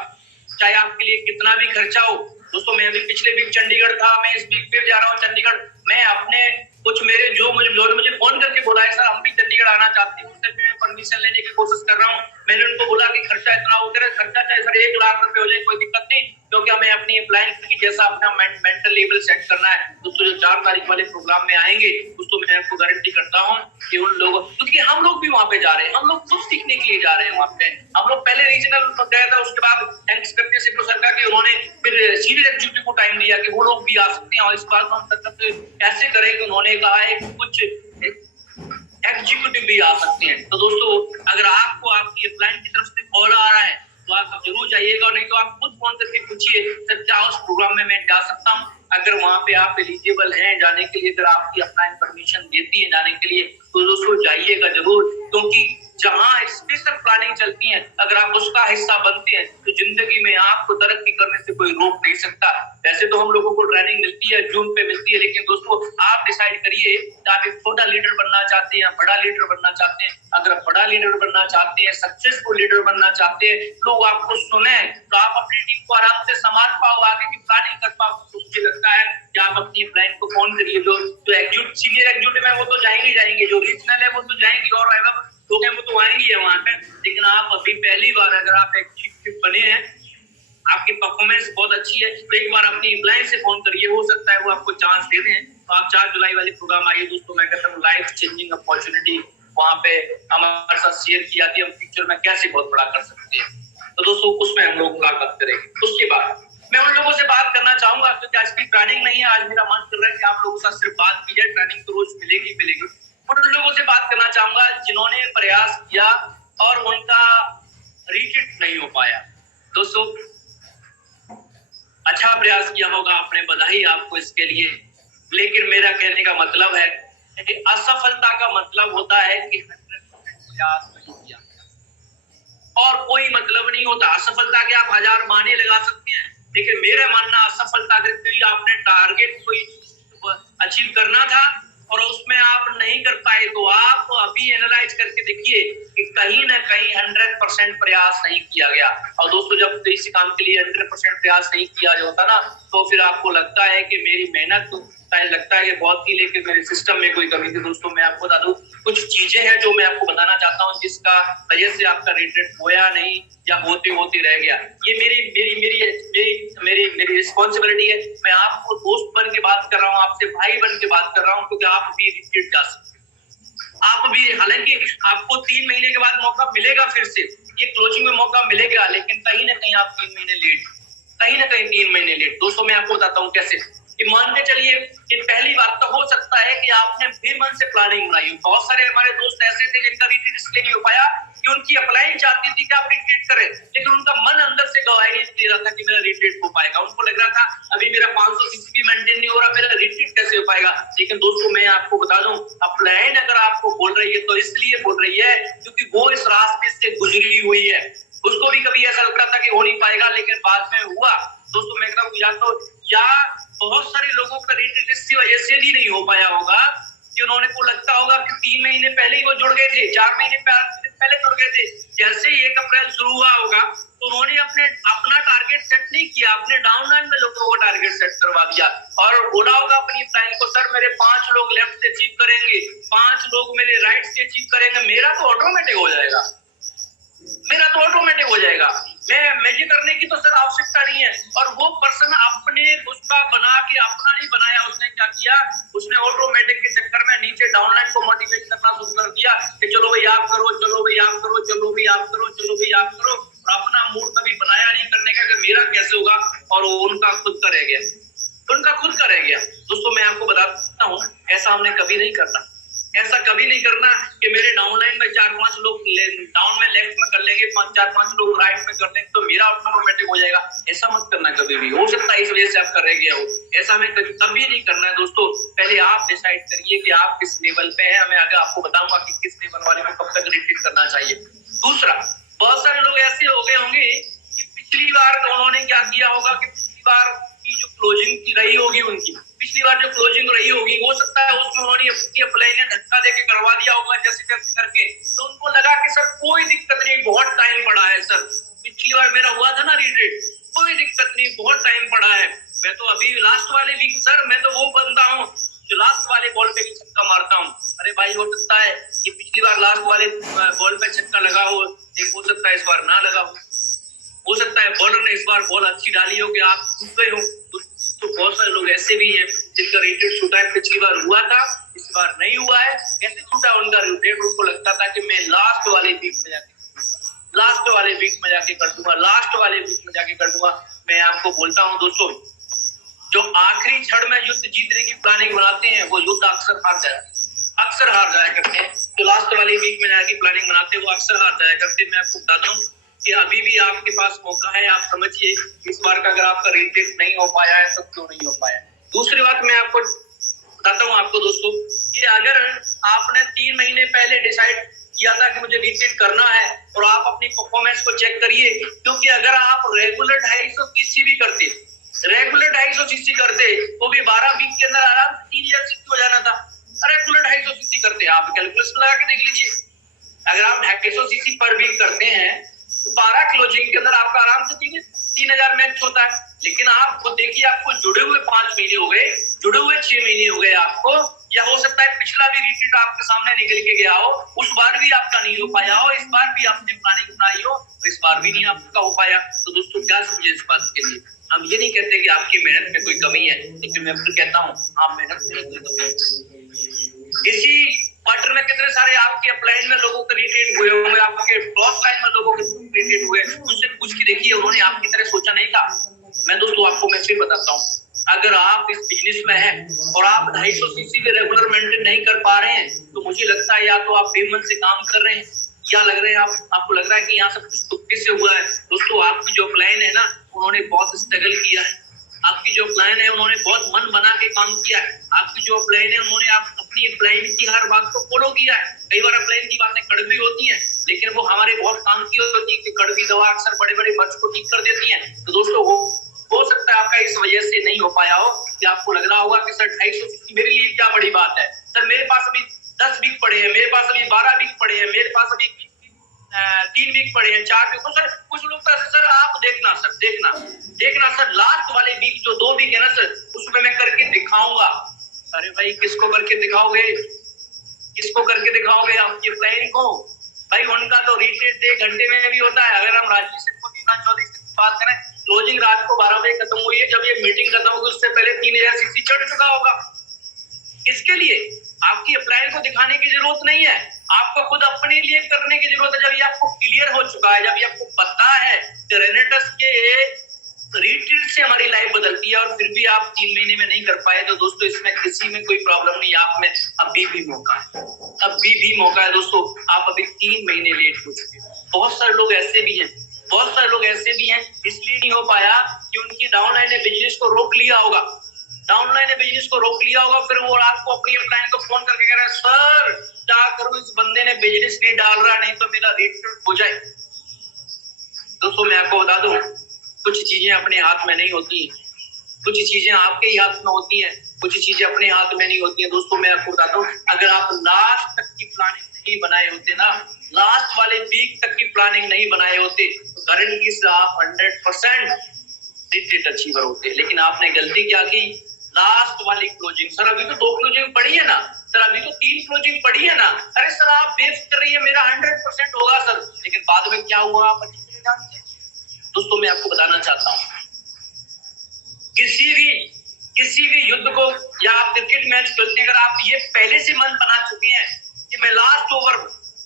चाहे आपके लिए कितना भी खर्चा हो। दोस्तों मैं अभी पिछले वीक चंडीगढ़ था, मैं इस वीक फिर जा रहा हूँ चंडीगढ़। मैं अपने कुछ मेरे जो मुझे फोन करके बोला है सर हम भी चंडीगढ़ आना चाहते हैं, उनसे मैं परमिशन लेने की कोशिश कर रहा हूँ। मैंने उनको बोला कि खर्चा इतना हो गया, खर्चा चाहे सर 1 लाख रुपए हो जाए कोई दिक्कत नहीं, क्योंकि हमें अपनी प्लान की जैसा अपना मेंटल लेवल सेट करना है। दोस्तों जो 4 तारीख वाले प्रोग्राम में आएंगे दोस्तों, मैं आपको गारंटी करता हूँ कि उन लोगों, क्योंकि हम लोग भी वहां पे जा रहे हैं, हम लोग कुछ सीखने के लिए जा रहे हैं वहां पे। हम लोग पहले रीजनल गए थे, उसके बाद थैंक्स करते हैं सिक्को सरकार की, उन्होंने फिर सीनियर एग्जीक्यूटिव को टाइम दिया कि वो लोग भी आ सकते हैं। और इस बार हम ऐसे करें कि उन्होंने कहा है कि कुछ एग्जीक्यूटिव भी आ सकते हैं। तो दोस्तों अगर आपको आपकी प्लान की तरफ से कॉल आ रहा है तो आप जरूर जाइएगा, नहीं तो आप खुद फोन करके पूछिए सर क्या उस प्रोग्राम में मैं जा सकता हूँ। अगर वहां पे आप एलिजिबल हैं जाने के लिए, अगर आपकी अपलाइन परमिशन देती है जाने के लिए, तो दोस्तों जाइएगा जरूर, क्योंकि जहां स्पेशल प्लानिंग चलती है अगर आप उसका हिस्सा बनते हैं तो जिंदगी में आपको तरक्की करने से कोई रोक नहीं सकता। वैसे तो हम लोगों को ट्रेनिंग मिलती है, जूम पे मिलती है, लेकिन दोस्तों आप डिसाइड करिए कि आप एक छोटा लीडर बनना चाहते हैं या बड़ा लीडर बनना चाहते हैं। अगर आप बड़ा लीडर बनना चाहते हैं, सक्सेसफुल लीडर बनना चाहते हैं, लोग आपको सुने, तो आप अपनी टीम को आराम से संभाल पाओ, आगे की प्लानिंग कर पाओ। तो मुझे लगता है कि आप अपनी प्लान को फोन करिए। जो सीनियर एग्जीक्यूटिव है वो तो जाएंगे, जो रीजनल है वो तो जाएंगे, और लोग हैं वो तो आएंगे वहां पे। लेकिन आप अभी पहली बार अगर आप एग्जीक्यूटिव बने हैं, आपकी परफॉर्मेंस बहुत अच्छी है, तो एक बार अपनी एम्प्लॉय से फोन करिए, हो सकता है वो आपको चांस दे दें। तो आप 4 जुलाई वाले प्रोग्राम आइए दोस्तों, मैं कहता हूँ लाइफ चेंजिंग अपॉर्चुनिटी वहां पे हमारे साथ शेयर की जाती है, हम फ्यूचर में कैसे बहुत बड़ा कर सकते हैं। तो दोस्तों उसमें हम लोग मुलाकात करेंगे। उसके बाद मैं उन लोगों से बात करना चाहूंगा, क्योंकि आज की ट्रेनिंग नहीं है, आज मेरा मन कर रहा है कि आप लोगों के साथ सिर्फ बात की जाए, ट्रेनिंग तो रोज मिलेगी। उन लोगों से बात करना चाहूंगा जिन्होंने प्रयास किया और उनका रिट्रीट नहीं हो पाया। दोस्तों अच्छा प्रयास किया होगा आपने, बधाई आपको इसके लिए। लेकिन मेरा कहने का मतलब है कि असफलता का मतलब होता है कि 100% प्रयास नहीं किया और कोई मतलब नहीं होता। असफलता के आप 1000 बहाने लगा सकते हैं, लेकिन मेरा मानना असफलता के आपने टारगेट कोई अचीव करना था और उसमें आप नहीं कर पाए, तो आप अभी एनालाइज करके देखिए कि कहीं ना कहीं 100% प्रयास नहीं किया गया। और दोस्तों जब किसी काम के लिए 100% प्रयास नहीं किया होता ना, तो फिर आपको लगता है कि मेरी मेहनत लगता है कि बहुत थी, लेकिन मेरे सिस्टम में कोई कमी थी। दोस्तों मैं आपको बता दूं कुछ चीजें हैं जो मैं आपको बताना चाहता हूं, जिसका वजह से आपका रिट्रीट होया नहीं या होते होते रह गया। ये मेरी मेरी मेरी मेरी मेरी मेरी रिस्पॉन्सिबिलिटी है। मैं आपको दोस्त बन के बात कर रहा हूँ, आपसे भाई बन के बात कर रहा हूँ, क्योंकि आप भी रिट्रीट जा सकते हैं। आप भी, हालांकि आपको 3 महीने के बाद मौका मिलेगा, फिर से ये क्लोजिंग में मौका मिलेगा, लेकिन कहीं ना कहीं आप 3 महीने लेट, कहीं ना कहीं 3 महीने लेट। दोस्तों मैं आपको बताता हूँ कैसे। कि मान के चलिए कि पहली बात तो हो सकता है कि आपने फिर मन से प्लानिंग बनाई। बहुत सारे हमारे दोस्त ऐसे थे जिनका रिट्रीट इसलिए नहीं हो पाया कि उनकी अप्लाई चाहती थी कि आप रिट्रीट करें, लेकिन उनका मन अंदर से गवाही नहीं दे रहा था कि मेरा रिट्रीट हो पाएगा। उनको लग रहा था अभी मेरा 500 सीसी भी मेंटेन नहीं हो रहा, मेरा रिट्रीट कैसे हो पाएगा। लेकिन दोस्तों मैं आपको बता दूं, अप्लाई अगर आपको बोल रही है तो इसलिए बोल रही है क्योंकि वो इस रास्ते से गुजरी हुई है। उसको भी कभी ऐसा लगता था कि हो नहीं पाएगा, लेकिन बाद में हुआ। दोस्तों मैं एकदम या तो या बहुत सारे लोगों का रिट्रीट इसी वजह से भी नहीं हो पाया होगा कि उन्होंने को लगता होगा कि 3 महीने पहले ही वो जुड़ गए थे, 4 महीने पहले जुड़ गए थे। जैसे ही 1 अप्रैल शुरू हुआ होगा तो उन्होंने अपना टारगेट सेट नहीं किया, अपने डाउनलाइन में लोगों को टारगेट सेट करवा दिया और बोला होगा अपनी प्लान को, सर मेरे 5 लोग लेफ्ट से अचीव करेंगे, 5 लोग मेरे राइट से अचीव करेंगे, मेरा तो ऑटोमेटिक हो जाएगा, मेरा तो ऑटोमेटिक हो जाएगा। मैं ये करने की तो सर आवश्यकता नहीं है। और वो पर्सन अपने उसका बना के अपना नहीं बनाया, उसने क्या किया, उसने ऑटोमेटिक के चक्कर में नीचे डाउनलाइन को मोटिवेट करना शुरू कर दिया कि चलो भाई आप करो, चलो भाई आप करो, चलो भाई आप करो, चलो भाई आप करो, और अपना मूड कभी बनाया नहीं करने का कि मेरा कैसे होगा, और उनका खुद का रह गया, उनका खुद का रह गया। दोस्तों मैं आपको बताता हूँ ऐसा हमने कभी नहीं करना, ऐसा कभी नहीं करना कि मेरे डाउनलाइन में 4-5 लोग डाउन में लेफ्ट में कर लेंगे, 4-5 लोग राइट में कर लेंगे तो मेरा ऑटोमेटिक हो जाएगा। ऐसा मत करना कभी भी। हो सकता है इस वजह से आप कर रह गया हो, ऐसा हमें कभी नहीं करना है। दोस्तों पहले आप डिसाइड करिए कि आप किस लेवल पे हैं। मैं आगे आपको बताऊंगा कि किस लेवल वाले को कब तक रिट्रीट करना चाहिए। दूसरा, बहुत सारे लोग ऐसे हो गए होंगे कि पिछली बार उन्होंने क्या किया होगा कि पिछली बार की जो क्लोजिंग की रही होगी उनकी, पिछली बार जो क्लोजिंग रही होगी हो सकता है उसमें उन्होंने अपनी अप्लाई ने धक्का देके करवा दिया होगा जैसे तैसे करके, तो उनको लगा कि सर कोई दिक्कत नहीं, बहुत टाइम पड़ा है, सर पिछली बार मेरा हुआ था ना रिट्रीट, कोई दिक्कत नहीं, बहुत टाइम पड़ा है, मैं तो अभी लास्ट वाले वीक, सर मैं तो वो बंदा हूँ जो लास्ट वाले बॉल पे भी छक्का मारता हूँ। अरे भाई हो सकता है कि पिछली बार लास्ट वाले बॉल पे छक्का लगा हो, हो सकता है इस बार ना लगा हो सकता है बॉलर ने इस बार बॉल अच्छी डाली हो कि आप छूट गए हो। तो बहुत सारे लोग ऐसे भी हैं जिनका रिट्रीट छूटा है, पिछली बार हुआ था इस बार नहीं हुआ है। कैसे छूटा उनका रिट्रीट? उनको लगता था कि मैं लास्ट वाले वीक में जाके कर दूंगा, लास्ट वाले वीक में जाके कर दूंगा। मैं आपको बोलता हूँ दोस्तों, जो आखिरी क्षण में युद्ध जीतने की प्लानिंग बनाते हैं वो युद्ध अक्सर हार जाया करते हैं। तो लास्ट वाले वीक में जाके प्लानिंग बनाते हैं वो अक्सर हार जाया करते हैं। मैं आपको बताता हूँ कि अभी भी आपके पास मौका है, आप समझिए इस बार का अगर आपका रिट्रीट नहीं हो पाया है तो क्यों नहीं हो पाया। दूसरी बात मैं आपको बताता हूँ आपको दोस्तों कि अगर आपने 3 महीने पहले डिसाइड किया था कि मुझे रिट्रीट करना है और आप अपनी परफॉर्मेंस को चेक करिए, क्योंकि अगर आप रेगुलर 250 सीसी भी करते, रेगुलर 250 सीसी करते वो भी 12 वीक के अंदर आराम से 3000 सीसी हो जाना था। रेगुलर 250 सीसी करते, आप कैलकुलेशन लगा के देख लीजिए, अगर आप 250 सीसी पर वीक करते हैं तो 12 क्लोजिंग के अंदर आपका आराम से 3000 मैच होता है। लेकिन आप खुद देखिए, आपको जुड़े हुए 5 महीने हो गए, जुड़े हुए 6 महीने हो गए आपको, या हो सकता है पिछला भी रिट्रीट आपके सामने निकल के गया हो, उस बार भी आपका नहीं हो पाया हो, इस बार भी आपने प्लानिंग बनाई हो तो इस बार भी नहीं आपका हो पाया। तो दोस्तों क्या समझे इस बात के लिए, हम ये नहीं कहते कि आपकी मेहनत में कोई कमी है, लेकिन मैं फिर कहता हूँ आप मेहनत में कोई कमी है। इसी क्वार्टर में कितने सारे आपके अपलाइन में लोगों के रिट्रीट हुए होंगे, आपके क्रॉस लाइन में लोगों के रिट्रीट हुए, उससे पूछ के देखिए उन्होंने आपकी तरह सोचा नहीं था। मैं दोस्तों आपको मैं फिर बताता हूँ, अगर आप इस बिजनेस में हैं और आप 250 सीसी के रेगुलर मेंटेन नहीं कर पा रहे हैं तो मुझे लगता है या तो आप बेमन से काम कर रहे हैं या लग रहे हैं आपको लग रहा है कि यहाँ सब कुछ तुक्के से हुआ है। दोस्तों आपकी जो प्लान उन्होंने बहुत स्ट्रगल किया है। आपकी जो अपलाइन है उन्होंने बहुत मन बना के काम किया है। आपकी जो अपलाइन है उन्होंने अपनी अपलाइन की हर बात को फॉलो किया है। कई बार अपलाइन की बातें कड़वी होती हैं, लेकिन वो हमारे बहुत काम की होती है कि कड़वी दवा अक्सर बड़े बड़े मर्ज को ठीक कर देती है। तो दोस्तों हो सकता है आपका इस वजह से नहीं हो पाया हो कि आपको लग रहा होगा कि सर 250 मेरे लिए क्या बड़ी बात है, सर मेरे पास अभी 10 वीक पड़े हैं, मेरे पास अभी 12 वीक पड़े हैं, मेरे पास अभी 3 वीक पड़े हैं, 4 वीक। तो सर कुछ लोग सर आप देखना सर लास्ट वाले वीक जो 2 वीक है ना सर, उसमें मैं करके दिखाऊंगा। अरे भाई किसको करके दिखाओगे, आपकी प्लानिंग को? भाई उनका तो रिट्रीट 1 घंटे में भी होता है। अगर हम राजीव सिंह को चौधरी से बात करें, क्लोजिंग रात को 12 बजे खत्म हुई है। जब ये मीटिंग खत्म होगी उससे पहले 3000 सीसी चढ़ चुका होगा। इसके लिए आपकी अपलाइन को दिखाने की जरूरत नहीं है, आपको खुद अपने लिए करने की जरूरत है। जब ये आपको क्लियर हो चुका है, जब ये आपको पता है कि रेनेटस के रिट्रीट से हमारी लाइफ बदलती है और फिर भी आप 3 महीने में नहीं कर पाए, तो दोस्तों इसमें किसी में कोई प्रॉब्लम नहीं। आप में अभी भी मौका है दोस्तों। आप अभी 3 महीने लेट हो चुके हैं। बहुत सारे लोग ऐसे भी हैं इसलिए नहीं हो पाया कि उनकी डाउनलाइन ने बिजनेस को रोक लिया होगा। फिर वो रात को अपनी क्लाइंट को फोन करके कह रहा है, सर क्या करूं, इस बंदे ने बिजनेस नहीं डाल रहा, नहीं तो मेरा रिट्रीट हो जाए। दोस्तों मैं आपको बता दूं, कुछ चीजें अपने हाथ में नहीं होती, कुछ चीजें आपके ही हाथ में होती हैं, कुछ चीजें अपने हाथ में नहीं होती हैं। दोस्तों मैं आपको बताता हूँ, अगर आप लास्ट तक की प्लानिंग नहीं बनाए होते ना, लास्ट वाले वीक तक की प्लानिंग नहीं बनाए होते, तो गारंटी से आप 100% रिट्रीट अचीवर होते। लेकिन आपने गलती क्या की, लास्ट वाली क्लोजिंग, सर अभी तो 2 क्लोजिंग पड़ी है ना, सर अभी तो 3 क्लोजिंग पड़ी है ना, अरे सर आप बेफिक्र रहिए मेरा 100% होगा सर। लेकिन बाद में क्या हुआ आप अच्छे से जानते हैं। दोस्तों मैं आपको बताना चाहता हूँ, किसी भी युद्ध को या आप क्रिकेट मैच खेलते हैं, अगर आप ये पहले से मन बना चुके हैं कि मैं लास्ट ओवर,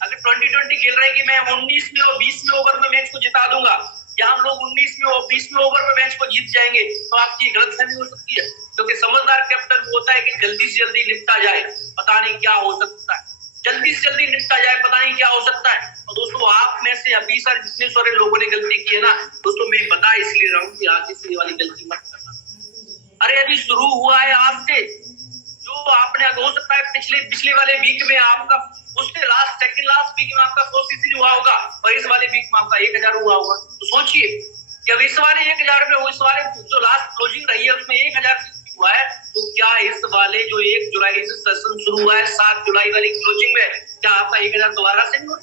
अगर 2020 खेल रहे हैं कि मैं 19 में और 20 में ओवर में मैच को जिता दूंगा, या हम लोग 19 में और 20 में ओवर में मैच को जीत जाएंगे, तो आपकी गलतफहमी हो सकती है। क्योंकि समझदार कैप्टन होता है कि जल्दी से जल्दी निपटा जाए, पता नहीं क्या हो सकता है, जल्दी से जल्दी निपटा जाए, पता नहीं क्या हो सकता है। और दोस्तों आप में से अभी सर जितने सारे लोगों ने गलती की है ना, दोस्तों मैं बता इसलिए रहा हूँ कि आगे से ये वाली गलती मत करना। अरे अभी शुरू हुआ है आज से, जो आपने हो सकता है पिछले वाले वीक में आपका, उसके सेकंड लास्ट वीक में आपका 100 सीसी हुआ होगा और इस वाले वीक में आपका 1000 हुआ होगा। तो सोचिए कि अब इस वाले 1000 में, इस वाले जो लास्ट क्लोजिंग रही है उसमें 1000 सीसी हुआ है, तो क्या इस वाले जो 1 जुलाई से सेशन शुरू हुआ है 7 जुलाई वाली क्लोजिंग में, क्या आपका 1000 दोबारा से नहीं हो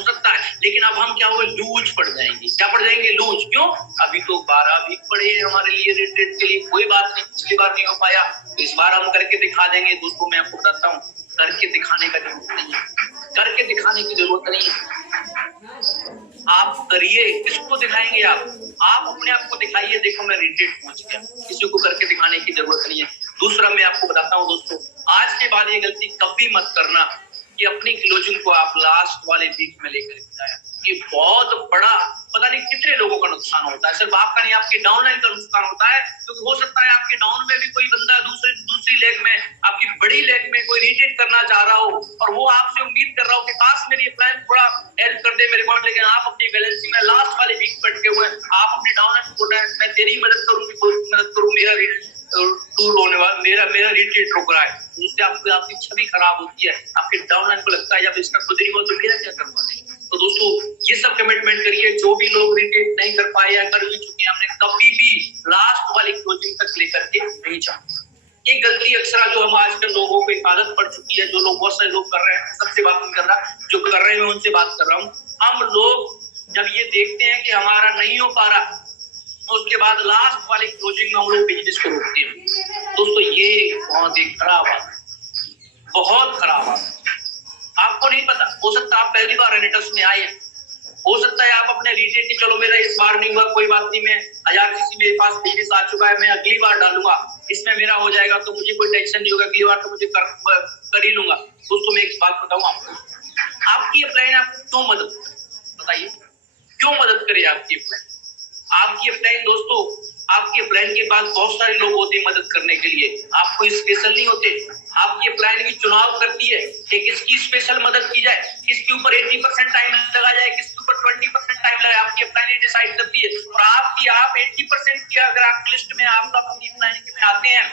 सकता है। लेकिन अब हम क्या हुए, लूज पड़ जाएंगे, लूज। क्यों? अभी तो 12 वीक पड़े हैं हमारे लिए रिट्रीट के लिए, कोई बात नहीं, पिछली बार नहीं हो पाया तो इस बार हम करके दिखा देंगे। दोस्तों मैं आपको बताता हूँ, करके दिखाने की जरूरत नहीं है, आप करिए। किसको दिखाएंगे आप अपने आप को दिखाइए, देखो मैं रिट्रीट पहुंच गया, किसी को करके दिखाने की जरूरत नहीं है। दूसरा मैं आपको बताता हूँ दोस्तों, आज के बाद ये गलती कभी मत करना कि अपनी क्लोजिंग को आप लास्ट वाले वीक में लेकर जाए। ये बहुत बड़ा, पता नहीं कितने लोगों का नुकसान होता है, सिर्फ आपका नहीं, आपके डाउनलाइन का नुकसान होता है। क्योंकि हो सकता है आपके डाउन में भी कोई बंदा दूसरी लेग में, आपकी बड़ी लेग में कोई रिट्रीट करना चाह रहा हो और वो आपसे उम्मीद कर रहा हो कि काश मेरी प्लान थोड़ा हेल्प कर दे मेरे को, लेकिन आप अपनी बैलेंसिंग में लास्ट वाले वीक पे अटके हुए हैं। आप अपने डाउनलाइन को बोल रहे हैं मैं तेरी मदद करूंगी, कोई मदद करूं, मेरा टूर होने वाला, मेरा रिट्रीट रुक रहा है, उससे आपकी छवि खराब होती है, आपके डाउनलाइन को लगता है जब इसका खुद नहीं हुआ तो मेरा क्या करवा है। तो दोस्तों ये सब कमिटमेंट करिए, जो भी लोग रिट्रीट नहीं कर पाए या कर भी चुके हैं, हमने कभी भी लास्ट वाली क्लोजिंग तक लेकर के नहीं जाना। ये गलती अक्सर जो हम आजकल लोगों को आदत पड़ चुकी है, जो लोग, बहुत सारे लोग कर रहे हैं, सबसे बात नहीं कर रहा, जो कर रहे हैं उनसे बात कर रहा हूँ। हम लोग जब ये देखते हैं कि हमारा नहीं हो पा रहा, उसके बाद लास्ट वाली क्लोजिंग में हम लोग बिजनेस को रोकते हैं। दोस्तों ये बहुत ही खराब बात, बहुत खराब बात। आपको नहीं पता, हो सकता है आप पहली बार रेनेटस में आए, हो सकता है आप अपने रिट्रीट की, चलो मेरा इस बार नहीं हुआ कोई बात नहीं, मैं 1000 सीसी मेरे पास बिजनेस आ चुका है, मैं अगली बार डालूंगा, इसमें मेरा हो जाएगा तो मुझे कोई टेंशन नहीं होगा, अगली बार तो मुझे कर ही लूंगा। दोस्तों मैं एक बात बताऊं आपको, आपकी अपलाइन आपको क्यों मदद करे, बताइए क्यों मदद करे आपकी अपलाइन? आपकी अपलाइन दोस्तों, आपके अपलाइन के पास बहुत सारे लोग होते हैं मदद करने के लिए, आपको स्पेशल नहीं होते। आपकी अपलाइन भी चुनाव करती है कि किसकी स्पेशल मदद की जाए, किसके ऊपर 80% टाइम लगा जाए, किसके ऊपर 20% टाइम टाइम लगा, आपकी अपलाइन डिसाइड करती है। और आप 80% की अगर आप लिस्ट में आपका अपनी अपलाइन में आते हैं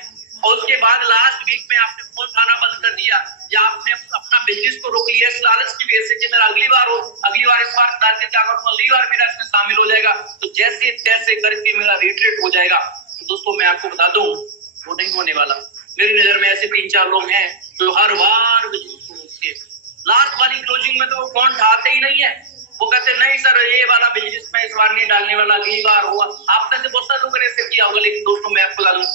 और उसके बाद लास्ट वीक में आपने फोन उठाना बंद कर दिया या आपने अपना बिजनेस को रोक लिया इस लालच की वजह से कि मेरा अगली बार इस बार डाल के क्या करूंगा, अगली बार मेरा इसमें शामिल हो जाएगा, तो जैसे तैसे करके मेरा रिट्रीट हो जाएगा। तो दोस्तों मैं आपको बता दूं वो नहीं होने वाला। मेरी नजर में ऐसे 3-4 लोग हैं जो हर बार लास्ट वाली क्लोजिंग में तो वो फोन उठाते ही नहीं है। वो कहते नहीं सर ये वाला बिजनेस में इस बार नहीं डालने वाला, अगली बार हुआ। आपने से बहुत सारे लोगों ने ऐसे किया होगा, लेकिन दोस्तों मैं आपको बता दूं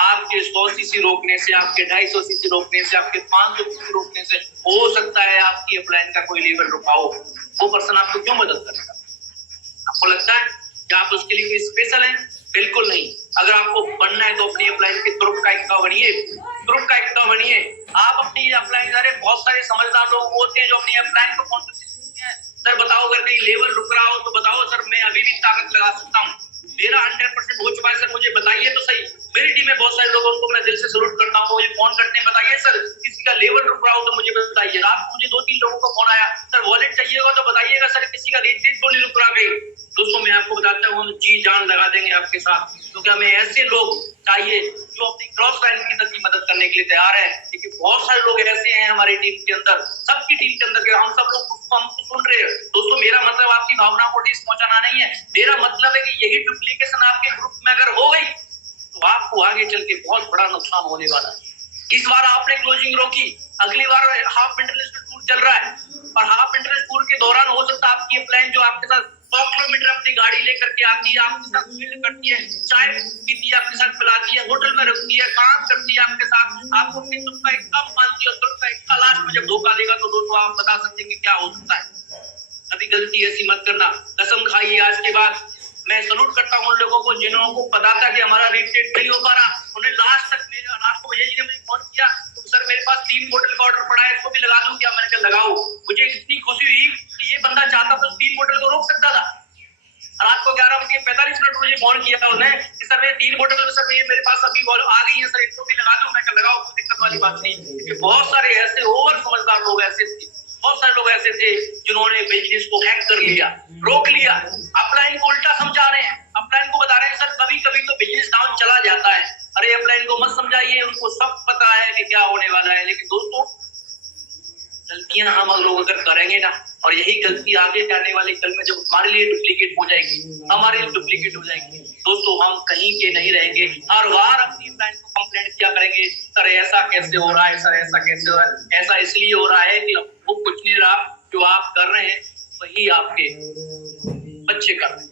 आपके 100 सीसी रोकने से, आपके 250 सीसी रोकने से, आपके 500 सीसी रोकने से हो सकता है आपकी अपलाइन का कोई लेवल रुका हो। वो पर्सन आपको क्यों मदद करेगा? आपको लगता है कि आप उसके लिए स्पेशल हैं? बिल्कुल नहीं। अगर आपको बनना है तो अपनी अपलाइन के ग्रुप का हिस्सा बनिए, ग्रुप का हिस्सा बनिए। आप अपनी अपलाइन, अरे बहुत सारे समझदार लोग होते हैं जो अपनी अपलाइन को कॉन्ट्रीब्यूट हैं। सर बताओ अगर कहीं लेवल रुक रहा हो तो बताओ सर, मैं अभी भी ताकत लगा सकता हूँ, मेरा 100% हो चुका है सर, मुझे बताइए तो सही। मेरी टीम में बहुत सारे लोगों को मैं दिल से सैल्यूट करता हूँ, मुझे फोन करते हैं बताइए सर किसी का लेवल रुक रहा हो तो मुझे बताइए। रात को मुझे 2-3 लोगों का फोन आया, सर वॉलेट चाहिएगा तो बताइएगा, सर किसी का रेट तो नहीं रुक रहा कहीं। दोस्तों मैं आपको बताता हूँ हम जी जान लगा देंगे आपके साथ, क्योंकि हमें ऐसे लोग चाहिए जो अपनी क्रॉस लाइन की तक की मदद करने के लिए तैयार है। क्योंकि बहुत सारे लोग ऐसे हैं हमारी टीम के अंदर, सबकी टीम के अंदर, हम सब लोग हमको सुन रहे हैं। दोस्तों मेरा मतलब आपकी भावना को ठेस पहुंचाना नहीं है, मेरा मतलब है कि यही डुप्लीकेशन आपके ग्रुप में अगर हो गई तो आपको आगे चल के बहुत बड़ा नुकसान होने वाला है। इस बार आपने क्लोजिंग रोकी, अगली बार हाफ इंटरनेशनल टूर चल रहा है और हाफ इंटरनेशनल टूर के दौरान हो सकता है आपकी अपलाइन जो आपके साथ 100 किलोमीटर अपनी गाड़ी लेकर के आती है, आपके साथ फील्ड करती है, चाय पीती है, आपके साथ पिलाती है, होटल में रुकती है, काम करती है आपके साथ, आपको अपनी दुख का एक कम मानती है, दुख का एक लास्ट में जब धोखा देगा तो दोस्तों आप बता सकते हैं कि क्या हो सकता है। कभी गलती ऐसी मत करना, कसम खाइए आज के बाद। मैं सलूट करता हूँ उन लोगों को जिन्होंने को पता था कि हमारा रेट नहीं हो पा रहा, उन्हें लास्ट तक मेरे रात को भैया जी ने मुझे फोन किया तो सर मेरे पास 3 बोतल का ऑर्डर पड़ा है, इसको भी लगा दूं क्या? मैंने कहा लगाओ। मुझे इतनी खुशी हुई कि ये बंदा चाहता तो 3 बोतल को रोक सकता था। रात को 11:45 मुझे फोन किया उसने कि सर मेरे 3 बोतल तो सर ये मेरे पास अभी आ गई है सर, इसको भी लगा दूं? मैं कहा लगाओ, कोई दिक्कत वाली बात नहीं। बहुत सारे ऐसे ओवर समझदार लोग ऐसे थे, बहुत सारे लोग ऐसे थे जिन्होंने बिजनेस को हैक कर लिया, रोक लिया, अपलाइन को उल्टा समझा रहे हैं, अपलाइन को बता रहे हैं सर कभी कभी तो बिजनेस डाउन चला जाता है। अरे अपलाइन को मत समझाइए, उनको सब पता है कि क्या होने वाला है। लेकिन दोस्तों गलतियां हम लोग अगर करेंगे ना, और यही गलती आगे जाने वाले कल में जब हमारे लिए डुप्लीकेट हो जाएगी, हमारे लिए डुप्लीकेट हो जाएगी, दोस्तों हम कहीं के नहीं रहेंगे। हर बार अपनी अपलाइन को कंप्लेंट किया करेंगे, सर ऐसा कैसे हो रहा है, सर ऐसा कैसे हो रहा है, ऐसा इसलिए हो रहा है कि वो कुछ नहीं रहा, जो आप कर रहे हैं वही आपके बच्चे कर रहे हैं।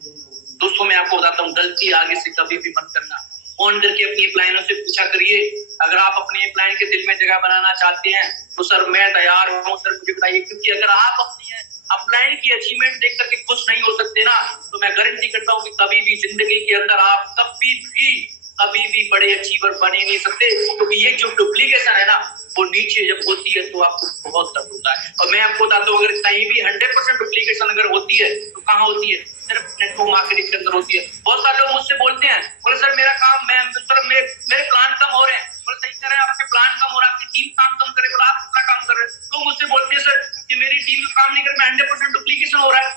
दोस्तों मैं आपको बताता हूँ गलती आगे से कभी भी मत करना। फोन करके अपनी अपलाइनों से पूछा करिए, अगर आप अपनी अपलाइन के दिल में जगह बनाना चाहते हैं तो सर मैं तैयार हूँ, सर मुझे बताइए। क्योंकि अगर आप अपनी अपलाइन की अचीवमेंट देख करके खुश नहीं हो सकते ना, तो मैं गारंटी करता हूँ कि कभी भी जिंदगी के अंदर आप कभी भी बड़े अचीवर बन ही नहीं सकते। क्योंकि ये जो डुप्लीकेशन है ना, वो नीचे जब होती है तो आपको बहुत दर्द होता है। और मैं आपको बताता हूँ अगर कहीं भी 100% डुप्लीकेशन अगर होती है तो कहाँ होती है? सिर्फ नेटवर्क मार्केटिंग के अंदर होती है। बहुत सारे लोग मुझसे बोलते हैं, बोले सर मेरा काम, मेरे प्लान कम हो रहे हैं। बोले सही कह रहे हैं, आपके प्लान कम हो रहा है, आपकी टीम काम कम करे, बोला आप कितना काम कर रहे हैं? तो मुझसे बोलते हैं सर कि मेरी टीम काम नहीं कर, 100% डुप्लीकेशन हो रहा है।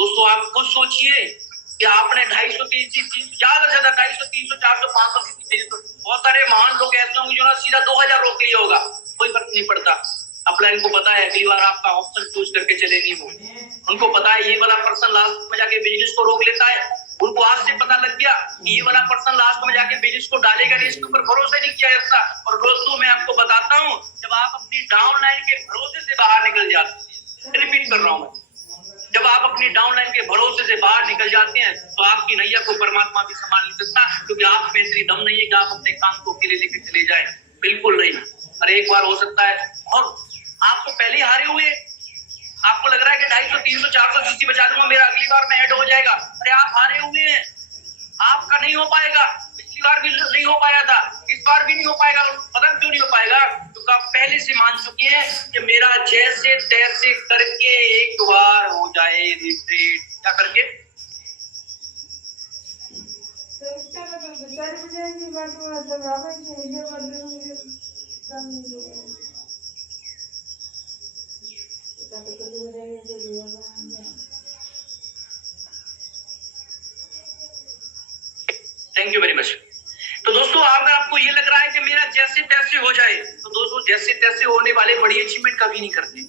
दोस्तों आप खुद सोचिए कि आपने 250 300 ज्यादा से ज्यादा 250 300 400 500 सीसी, बहुत सारे महान लोग ऐसे होंगे जो सीधा 2000 रोक लिया होगा, कोई फर्क नहीं पड़ता। अपलाइन को पता है अगली बार आपका ऑप्शन चूज करके चलेगी वो, उनको पता है ये वाला पर्सन लास्ट में जाके बिजनेस को रोक लेता है। उनको आज से पता लग गया कि ये वाला पर्सन लास्ट में जाके बिजनेस को डालेगा, इसके ऊपर भरोसा नहीं किया जाता। और दोस्तों मैं आपको बताता हूँ जब आप अपनी डाउनलाइन के भरोसे से बाहर निकल जाते हैं, रिपीट कर रहा हूँ, जब आप अपनी डाउनलाइन के भरोसे से बाहर निकल जाते हैं तो आपकी नैया को परमात्मा भी संभाल नहीं सकता। क्योंकि आप में इतनी दम नहीं है कि आप अपने काम को अकेले लेकर चले जाए, बिल्कुल नहीं। और एक बार हो सकता है और आपको पहले हारे हुए, आपको लग रहा है कि 250 300 400 सीसी बचा दूंगा, मेरा अगली बार में ऐड हो जाएगा। अरे आप हारे हुए हैं, आपका नहीं हो पाएगा। पिछली बार भी नहीं हो पाया था, इस बार भी नहीं हो पाएगा। पता क्यों नहीं हो पाएगा? क्योंकि आप पहले से मान चुके हैं कि मेरा जैसे तैसे करके एक बार हो जाए रिट्रीट, क्या करके थैंक यू वेरी मच। तो दोस्तों अगर आपको ये लग रहा है कि मेरा जैसे तैसे हो जाए, तो दोस्तों जैसे तैसे होने वाले बड़ी अचीवमेंट कभी नहीं करते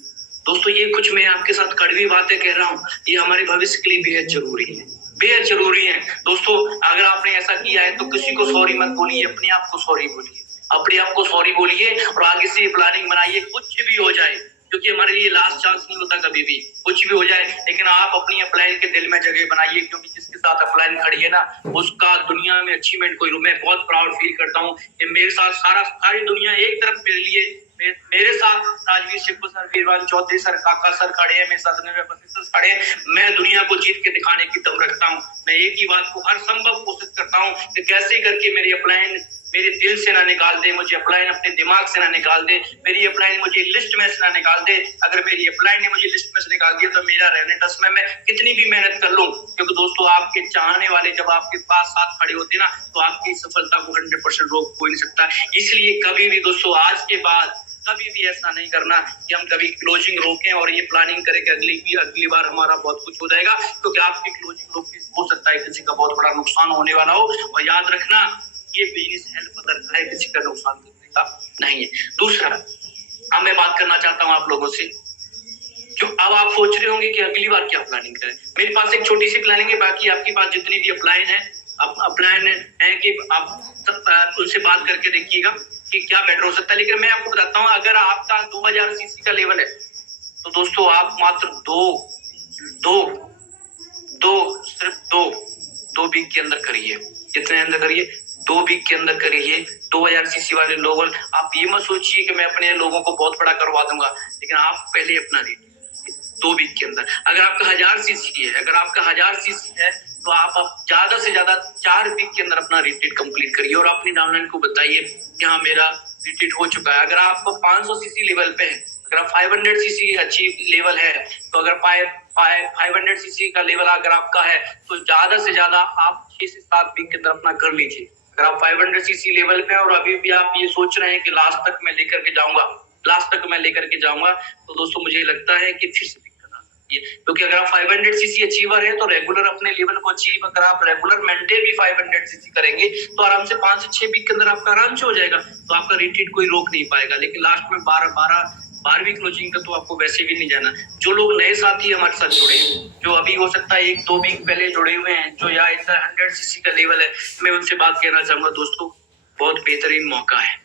दोस्तों। ये कुछ मैं आपके साथ कड़वी बातें कह रहा हूँ, ये हमारे भविष्य के लिए बेहद जरूरी है, बेहद जरूरी है दोस्तों। अगर आपने ऐसा किया है तो किसी को सॉरी मत बोलिए, अपने आप को सॉरी बोलिए, अपने आप को सॉरी बोलिए और आगे से प्लानिंग बनाइए। कुछ भी हो जाए, क्योंकि हमारे लिए लास्ट चांस नहीं होता कभी भी, कुछ भी हो जाए, लेकिन आप अपनी अपलाइन के दिल में जगह बनाइए, क्योंकि जिसके साथ अपलाइन खड़ी है ना, उसका दुनिया में अचीवमेंट कोई। मैं बहुत प्राउड फील करता हूँ कि मेरे साथ सारी दुनिया एक तरफ मेरे लिए, मेरे साथ राजवीर शिवपुर सर, वीरवान चौधरी सर, काका सर खड़े हैं, मेरे साथ सर खड़े हैं। मैं दुनिया को जीत के दिखाने की दम रखता हूँ। मैं एक ही बात को हर संभव कोशिश करता हूँ कि कैसे करके मेरी अपलाइन मेरे दिल से ना निकाल दे, मुझे अपलाइन अपने दिमाग से ना निकाल दे, मेरी अपलाइन मुझे लिस्ट में से ना निकाल दे। अगर मेरी अपलाइन ने मुझे लिस्ट में से निकाल दिया तो मेरा रेनेटस में मैं कितनी भी मेहनत कर लूं, क्योंकि दोस्तों आपके चाहने वाले जब आपके पास साथ खड़े होते ना, तो आपकी सफलता को 100% रोक कोई नहीं सकता। इसलिए कभी भी दोस्तों आज के बाद कभी भी ऐसा नहीं करना कि हम कभी क्लोजिंग रोकें और ये प्लानिंग करें कि अगली बार हमारा बहुत कुछ हो जाएगा, क्योंकि आपकी क्लोजिंग रोक हो सकता है किसी का बहुत बड़ा नुकसान होने वाला हो। और याद रखना, ये बिजनेस हेल्प करता है, किसी का नुकसान करने का नहीं है। दूसरा, अब मैं बात करना चाहता हूँ आप लोगों से, जो अब आप सोच रहे होंगे कि अगली बार क्या प्लानिंग करें। मेरे पास एक छोटी सी प्लानिंग है, बाकी आपके पास जितनी भी अपलाइन है, अपलाइन है कि आप उनसे बात करके देखिएगा कि क्या बेटर हो सकता है। लेकिन मैं आपको बताता हूँ, अगर आपका 2000 सीसी का लेवल है तो दोस्तों आप मात्र सिर्फ दो वीक के अंदर करिए। कितने अंदर करिए? 2 वीक के अंदर करिए 2000 सीसी वाले लोग। आप ये मत सोचिए कि मैं अपने लोगों को बहुत बड़ा करवा दूंगा, लेकिन आप पहले अपना रेट 2 वीक के अंदर। अगर आपका 1000 सीसी है, तो आप ज्यादा से ज्यादा 4 वीक के अंदर अपना रिट्रीट कंप्लीट करिए और अपनी डाउनलाइन को बताइए कि हाँ मेरा रिट्रीट हो चुका है। अगर आप 500 सीसी लेवल पे है, अगर आप 500 सीसी अच्छी लेवल है, तो अगर 500 सीसी का लेवल अगर आपका है, तो ज्यादा से ज्यादा आप 6 से 7 वीक के अंदर अपना कर लीजिए। अगर आप 500 सीसी लेवल पे और अभी भी आप ये सोच रहे हैं कि लास्ट तक मैं लेकर के जाऊंगा, तो दोस्तों मुझे लगता है कि फिर से दिक्कत आ सकती है। क्योंकि अगर आप 500 सीसी अचीवर है तो रेगुलर अपने लेवल को अचीव, अगर आप रेगुलर मेंटेन भी 500 सीसी करेंगे तो आराम से 5 से 6 वीक के अंदर आपका आराम से हो जाएगा, तो आपका रिट्रीट कोई रोक नहीं पाएगा। लेकिन लास्ट में 12वीं क्लोजिंग का तो आपको वैसे भी नहीं जाना। जो लोग नए साथी हमारे साथ जुड़े हैं, जो अभी हो सकता है 1-2 वीक पहले जुड़े हुए हैं, जो या 100 सीसी का लेवल है, मैं उनसे बात कहना चाहूंगा दोस्तों, बहुत बेहतरीन मौका है,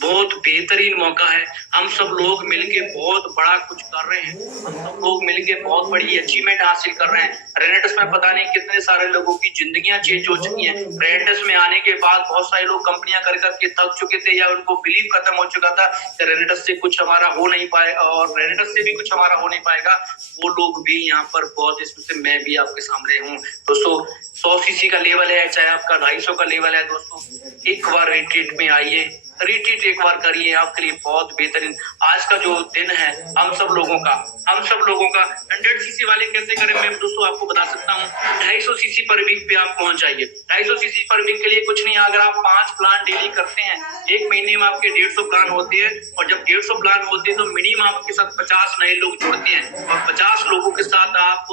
बहुत बेहतरीन मौका है। हम सब लोग मिलके बहुत बड़ा कुछ कर रहे हैं, हम सब लोग मिलके बहुत बड़ी अचीवमेंट हासिल कर रहे हैं। रेनेटस में पता नहीं कितने सारे लोगों की जिंदगियां चेंज हो चुकी हैं। रेनेटस में आने के बाद बहुत सारे लोग कंपनियां कर करके थक चुके थे, या उनको बिलीव खत्म हो चुका था कि रेनेटस से कुछ हमारा हो नहीं पाएगा और रेनेटस से भी कुछ हमारा हो नहीं पाएगा। वो लोग भी यहाँ पर बहुत, इसमें मैं भी आपके सामने हूँ दोस्तों। 100 सीसी का लेवल है, चाहे आपका 250 का लेवल है दोस्तों, एक बार रिट्रीट में आइए, रिट्रीट एक बार करिए, आपके लिए बहुत बेहतरीन। आज का जो दिन है हम सब लोगों का 100 सीसी वाले कैसे करें, मैं दोस्तों आपको बता सकता हूँ। 250 सीसी पर वीक पे आप पहुंच जाइए। 250 सीसी पर वीक के लिए कुछ नहीं, अगर आप 5 प्लान डेली करते हैं, एक महीने में आपके 150 प्लान होते हैं, और जब 150 प्लान होते हैं तो मिनिमम आपके साथ 50 नए लोग जुड़ते हैं, और 50 लोगों के साथ आप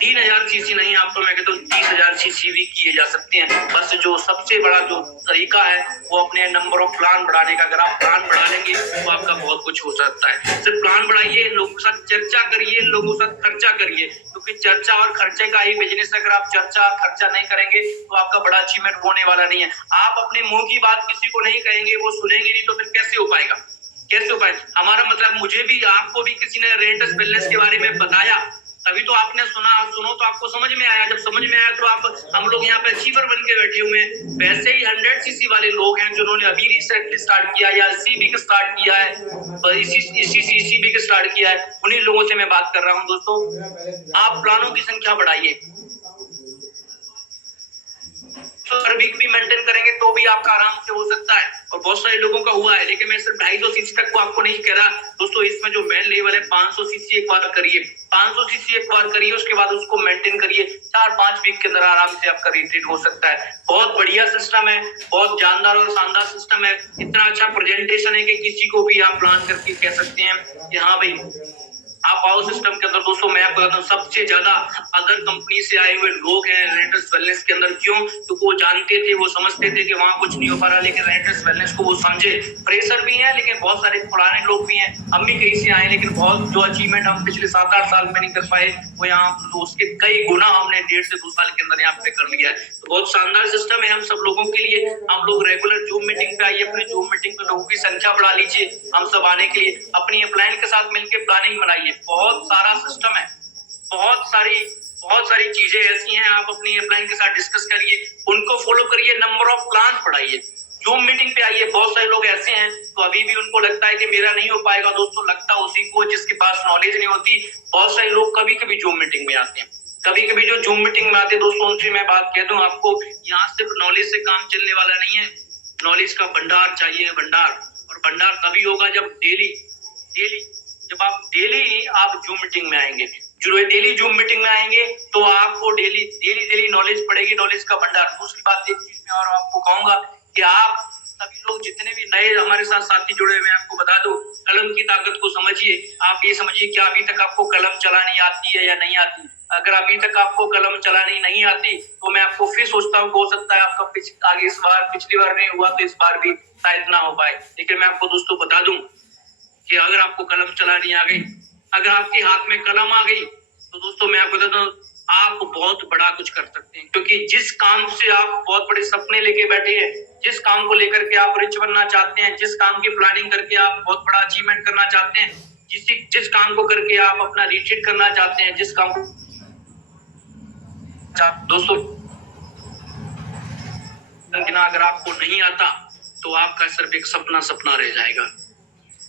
3000 सीसी नहीं, आप तो मैं कहता हूँ 30,000 सीसी भी किए जा सकते हैं। बस जो सबसे बड़ा जो तरीका है वो अपने नंबर ऑफ प्लान बढ़ाने का। अगर आप प्लान बढ़ा लेंगे तो आपका बहुत कुछ हो सकता है। सिर्फ प्लान बढ़ाइए, लोगों के साथ चर्चा करिए, लोगों के साथ खर्चा करिए, क्योंकि चर्चा और खर्चे का ही बिजनेस है। अगर आप चर्चा खर्चा नहीं करेंगे तो आपका बड़ा अचीवमेंट होने वाला नहीं है। आप अपने मुंह की बात किसी को नहीं कहेंगे, वो सुनेंगे नहीं, तो फिर कैसे हो पाएगा, कैसे हो पाएगा। हमारा मतलब, मुझे भी आपको भी किसी ने रेनेटस बिजनेस के बारे में बताया, तभी तो आपने सुनो तो आपको समझ में आया। जब समझ में आया तो हम लोग यहाँ पे अचीवर बन के बैठे हुए हैं। वैसे ही 100 सीसी वाले लोग हैं जिन्होंने अभी रिसेंटली स्टार्ट किया या सीबी का स्टार्ट किया है, सीबी का स्टार्ट किया है, उन्हीं लोगों से मैं बात कर रहा हूँ दोस्तों। आप प्लानों की संख्या बढ़ाइए, हर वीक भी मेंटेन करेंगे तो भी आपका आराम से हो सकता है, और बहुत सारे लोगों का हुआ है। लेकिन मैं सिर्फ 250 सीसी तक को आपको नहीं कह रहा दोस्तों। इसमें जो मेन लेवल है 500 सीसी एक बार करिए, 500 सीसी एक बार करिए, उसके बाद उसको मेंटेन करिए। 4-5 वीक के अंदर आराम से आपका रिट्रीट हो सकता है। बहुत बढ़िया सिस्टम है, बहुत जानदार और शानदार सिस्टम है। इतना अच्छा प्रेजेंटेशन है कि किसी को भी आप प्लान करके कह सकते हैं कि हाँ भाई आप आओ सिस्टम के अंदर। दोस्तों मैं आपको बताता हूँ, सबसे ज्यादा अदर कंपनी से आए हुए लोग हैं रेनेटस वेलनेस के अंदर। क्यों? तो वो जानते थे, वो समझते थे कि वहाँ कुछ नहीं हो पा रहा, लेकिन रेनेटस वेलनेस को वो समझे। प्रेशर भी है, लेकिन बहुत सारे पुराने लोग भी हैं, हम भी कहीं से आए, लेकिन बहुत जो अचीवमेंट हम पिछले 7-8 साल में नहीं कर पाए, वो यहाँ तो उसके कई गुना हमने 1.5 से 2 साल के अंदर यहाँ पे कर लिया है। तो बहुत शानदार सिस्टम है हम सब लोगों के लिए। हम लोग रेगुलर जूम मीटिंग पे आइए, अपनी जूम मीटिंग में लोगों की संख्या बढ़ा लीजिए। हम सब आने के लिए अपनी अपलाइन के साथ मिलकर प्लानिंग बनाइए। बहुत सारा सिस्टम है, बहुत सारी चीजें ऐसी हैं, आप अपनी अपलाइन के साथ डिस्कस करिए, उनको फॉलो करिए, नंबर ऑफ प्लान बढ़ाइए। जूम मीटिंग पे आइए। बहुत सारे लोग ऐसे हैं तो अभी भी उनको लगता है कि मेरा नहीं हो पाएगा। दोस्तों लगता उसी को जिसके पास नॉलेज नहीं होती। बहुत सारे लोग कभी कभी जूम मीटिंग में आते हैं, कभी कभी जो जूम मीटिंग में आते हैं दोस्तों, उनसे मैं बात कह दूं आपको, यहाँ सिर्फ नॉलेज से काम चलने वाला नहीं है। नॉलेज का भंडार चाहिए, भंडार। और भंडार तभी होगा जब डेली डेली जब आप डेली आप जूम मीटिंग में आएंगे। जो डेली जूम मीटिंग में आएंगे तो आपको डेली नॉलेज पड़ेगी, नॉलेज का भंडार। दूसरी बात एक चीज मैं और आपको कहूंगा कि आप सभी लोग जितने भी नए हमारे साथ साथी जुड़े हुए हैं, आपको बता दो, कलम की ताकत को समझिए। आप ये समझिए कि अभी तक आपको कलम चलानी आती है या नहीं आती। अगर अभी तक आपको कलम चलानी नहीं आती तो मैं आपको फिर सोचता हूँ, हो सकता है आपका आगे इस बार, पिछली बार नहीं हुआ तो इस बार भी शायद ना हो पाए। लेकिन मैं आपको दोस्तों बता दूं कि अगर आपको कलम चलानी आ गई, अगर आपके हाथ में कलम आ गई, तो दोस्तों मैं आपको बताता हूँ, आप बहुत बड़ा कुछ कर सकते हैं। क्योंकि जिस काम से आप बहुत बड़े सपने लेके बैठे हैं, जिस काम को लेकर के आप रिच बनना चाहते हैं, जिस काम की प्लानिंग करके आप बहुत बड़ा अचीवमेंट करना चाहते हैं, जिस काम को करके आप अपना रिट्रीट करना चाहते हैं, जिस काम को दोस्तों अगर आपको नहीं आता तो आपका सिर्फ एक सपना रह जाएगा।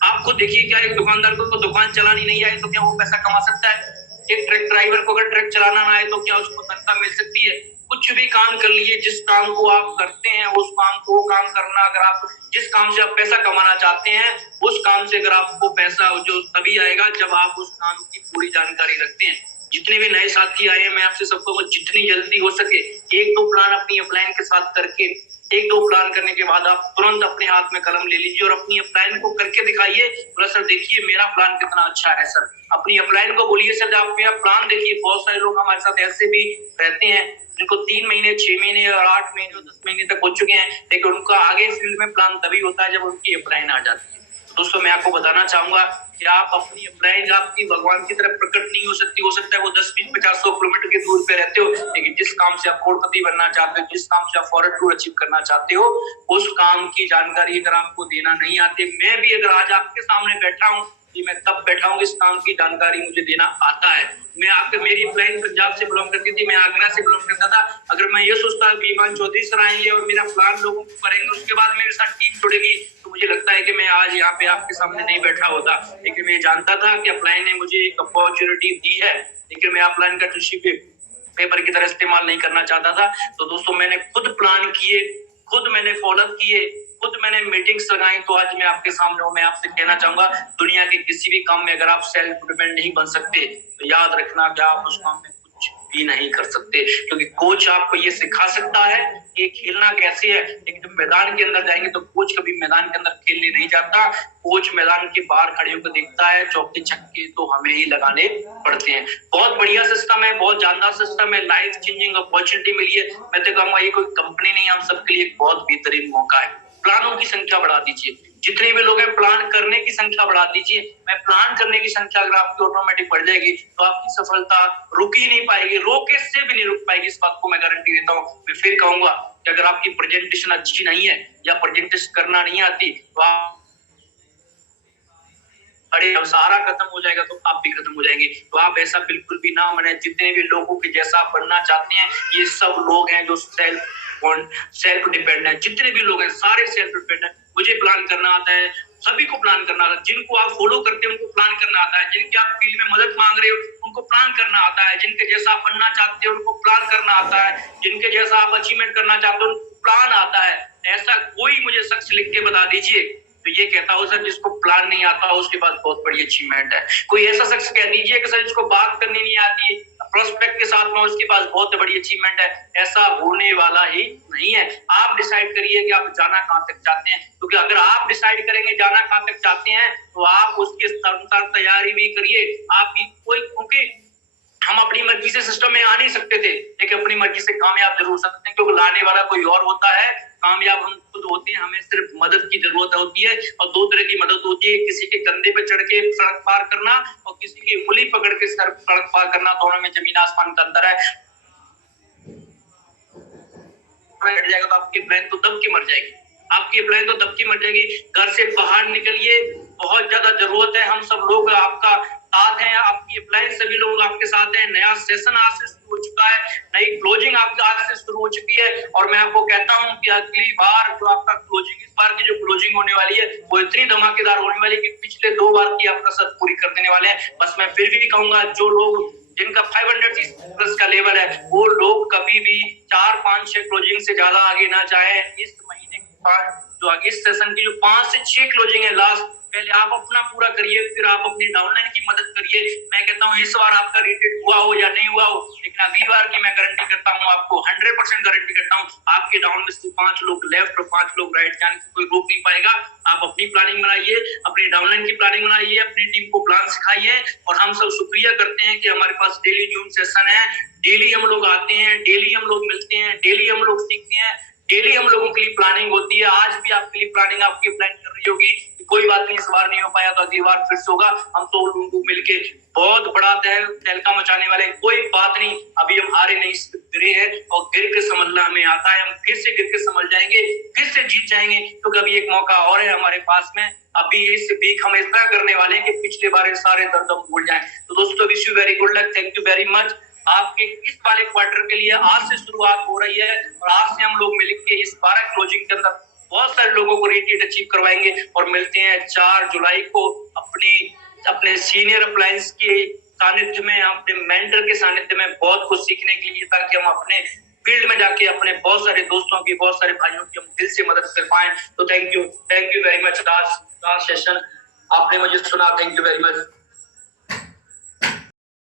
आप खुद देखिए, क्या एक दुकानदार को दुकान चलानी नहीं आए तो क्या वो पैसा कमा सकता है? एक ट्रक ड्राइवर को अगर ट्रक चलाना ना आए तो क्या उसको तनख्वाह मिल सकती है? कुछ भी काम कर लीजिए, जिस काम को आप करते हैं उस काम को काम करना। अगर आप जिस काम से आप पैसा कमाना चाहते हैं, उस काम से अगर आपको पैसा जो तभी आएगा जब आप उस काम की पूरी जानकारी रखते हैं। जितने भी नए साथी आए हैं, मैं आपसे सबको जितनी जल्दी हो सके 1-2 प्लान अपनी अपलाइन के साथ करके, 1-2 प्लान करने के बाद आप तुरंत अपने हाथ में कलम ले लीजिए और अपनी अपलाइन को करके दिखाइए। बोला सर देखिए मेरा प्लान कितना अच्छा है सर। अपनी अपलाइन को बोलिए सर आप मेरा प्लान देखिए। बहुत सारे लोग हमारे साथ ऐसे भी रहते हैं जिनको 3 महीने, 6 महीने और 8 महीने और 10 महीने तक हो चुके हैं, लेकिन उनका आगे फील्ड में प्लान तभी होता है जब उनकी अपलाइन आ जाती है। दोस्तों मैं आपको बताना चाहूंगा कि आप अपनी अपलाइन आपकी भगवान की तरफ प्रकट नहीं हो सकती। हो सकता है वो 10, 20, 50, 100 किलोमीटर के दूर पे रहते हो, लेकिन जिस काम से आप करोड़पति बनना चाहते हो, जिस काम से आप फॉरेन टूर अचीव करना चाहते हो, उस काम की जानकारी अगर आपको देना नहीं आती, मैं भी अगर आज आपके सामने बैठा हूँ, मैं तब बैठा हूँ, इस काम की जानकारी मुझे देना आता है। मैं आपके मेरी अपलाइन पंजाब से बिलोंग करती थी, मैं आगरा से बिलोंग करता था। अगर मैं ये सोचता कि ईमान चौधरी सर आएंगे और मेरा प्लान लोगों को करेंगे, उसके बाद मेरे साथ टीम जुड़ेगी, तो मुझे लगता है कि मैं आज यहाँ पे आपके सामने नहीं बैठा होता। लेकिन मैं जानता था कि अपलाइन ने मुझे एक अपॉर्चुनिटी दी है, लेकिन मैं अपलाइन का टिश्यू पेपर की तरह इस्तेमाल नहीं करना चाहता था। तो दोस्तों मैंने खुद प्लान किए, खुद मैंने फॉलो किए, खुद मैंने मीटिंग्स लगाई, तो आज मैं आपके सामने हूं। मैं आपसे कहना चाहूंगा, दुनिया के किसी भी काम में अगर आप सेल्फ डिपेंडेंट नहीं बन सकते तो याद रखना कि आप उस काम में कुछ भी नहीं कर सकते। क्योंकि कोच आपको ये सिखा सकता है कि खेलना कैसे है, लेकिन जब मैदान के अंदर जाएंगे तो कोच कभी मैदान के अंदर खेलने नहीं जाता। कोच मैदान के बाहर खड़े होकर देखता है, चौके छक्के तो हमें ही लगाने पड़ते हैं। बहुत बढ़िया सिस्टम है, बहुत जानदार सिस्टम है, लाइफ चेंजिंग अपॉर्चुनिटी मिली है। मैं तो कहूंगा ये कोई कंपनी नहीं, हम सबके लिए एक बहुत बेहतरीन मौका है। प्लानों की संख्या बढ़ा दीजिए, जितने भी लोग हैं प्लान करने की संख्या बढ़ा दीजिए। मैं प्लान करने की संख्या अगर आपकी ऑटोमेटिक बढ़ जाएगी तो आपकी सफलता रुक ही नहीं पाएगी, रोके से भी नहीं रुक पाएगी। इस बात को मैं गारंटी देता हूँ। मैं फिर कहूंगा कि अगर आपकी प्रेजेंटेशन अच्छी नहीं है या प्रेजेंटेशन करना नहीं आती तो आप अरे सारा खत्म हो जाएगा तो आप भी खत्म हो जाएंगे। तो आप ऐसा बिल्कुल भी ना बने। जितने भी लोगों के जैसा आप बनना चाहते हैं, ये सब लोग हैं जो सेल्फ डिपेंडेंट है। जितने भी लोग हैं सारे सेल्फ डिपेंडेंट। मुझे प्लान करना आता है, सभी को प्लान करना आता है। जिनको आप फॉलो करते हैं उनको प्लान करना आता है, जिनके आप फील्ड में मदद मांग रहे हो उनको प्लान करना आता है, जिनके जैसा आप बनना चाहते हो उनको प्लान करना आता है, जिनके जैसा आप अचीवमेंट करना चाहते हो उनको प्लान आता है। ऐसा कोई मुझे शख्स लिख के बता दीजिए, तो ये कहता हूँ सर, जिसको प्लान नहीं आता उसके पास बहुत बड़ी अचीवमेंट है। कोई ऐसा शख्स कह दीजिए कि सर जिसको बात करनी नहीं आती, प्रोस्पेक्ट के साथ में उसके पास बहुत बड़ी अचीवमेंट है, ऐसा होने वाला ही नहीं है। आप डिसाइड करिए कि आप जाना कहां तक चाहते हैं, क्योंकि अगर आप डिसाइड करेंगे जाना कहां तक चाहते हैं तो आप उसके अनुसार तैयारी भी करिए। आपकी कोई, क्योंकि हम अपनी मर्जी से सिस्टम में आ नहीं सकते थे, लेकिन अपनी मर्जी से कामयाब जरूर सकते हैं, क्योंकि लाने वाला कोई और होता है, कामयाब हम खुद होते हैं। हमें सिर्फ मदद की जरूरत होती है, और दो तरह की मदद होती है, किसी के कंधे पे चढ़ के सड़क पार करना और किसी की उंगली पकड़ के सड़क पार करना। दोनों में जमीन आसमान का अंतर है। हट जाएगा तो आपकी प्लेन तो दब के मर जाएगी, आपकी प्लेन तो दब के मर जाएगी। घर से बाहर निकलिए, बहुत ज्यादा जरूरत है। हम सब लोग आपका साथ हैं, आपकी प्लेन सभी लोग आपके साथ हैं। नया सेशन आज से शुरू हो चुका है, नई क्लोजिंग आपकी आज से शुरू हो चुकी है, और मैं आपको कहता हूं कि अगली बार जो आपका क्लोजिंग, इस बार की जो क्लोजिंग होने वाली है वो इतनी धमाकेदार होने वाली है कि पिछले 2 बार की आप कसरत पूरी कर देने वाले हैं। बस मैं फिर भी कहूंगा, जो लोग जिनका 500 प्लस का लेवल है, वो लोग कभी भी 4, 5, 6 क्लोजिंग से ज्यादा आगे ना जाए। इस महीने के बाद जो इस सेशन की जो 5 से 6 क्लोजिंग है लास्ट, पहले आप अपना पूरा करिए, फिर आप अपनी डाउनलाइन की मदद करिए। मैं कहता हूँ इस बार आपका रेटेड हुआ हो या नहीं हुआ हो, लेकिन अगली बार की मैं गारंटी करता हूँ, आपको 100% गारंटी करता हूँ, आपके डाउन में से 5 लोग लेफ्ट और 5 लोग राइट जाने से कोई रोक नहीं पाएगा। आप अपनी प्लानिंग बनाइए, अपनी डाउनलाइन की प्लानिंग बनाइए, अपनी टीम को प्लान सिखाइए। और हम सब शुक्रिया करते हैं कि हमारे पास डेली जूम सेशन है, डेली हम लोग आते हैं, डेली हम लोग मिलते हैं, डेली हम लोग सीखते हैं, डेली हम लोगों के लिए प्लानिंग होती है। आज भी आपके लिए प्लानिंग, आपकी प्लान कर रही होगी, कोई बात नहीं, इस बार नहीं हो पाया तो अगली बार फिर से होगा। हम तो लोगों को मिलके बहुत बड़ा तहलका मचाने वाले, कोई बात नहीं। अभी हम हारे नहीं, गिरे हैं, और गिर के समझना हमें आता है। हम फिर से गिर के समझ जाएंगे, फिर से जीत जाएंगे, क्योंकि अभी एक मौका और है हमारे पास में। अभी इस वीक हम इतना करने वाले हैं कि पिछले बार सारे दर्द हम भूल जाएं। तो दोस्तों, wish you very good luck, thank you very much. आपके इस वाले क्वार्टर के लिए आज से शुरुआत हो रही है, और आज से हम लोग मिलकर इस 12 क्लोजिंग के अंदर बहुत सारे लोगों को रेटेड अचीव करवाएंगे। और मिलते हैं 4 जुलाई को अपने सीनियर अप्लायंस के सानिध्य में, अपने मेंटर के सानिध्य में, बहुत कुछ सीखने के लिए, ताकि हम अपने फील्ड में जाके अपने बहुत सारे दोस्तों की, बहुत सारे भाइयों की हम दिल से मदद कर पाए। तो thank you very much. Last session आपने मुझे सुना, थैंक यू वेरी मच।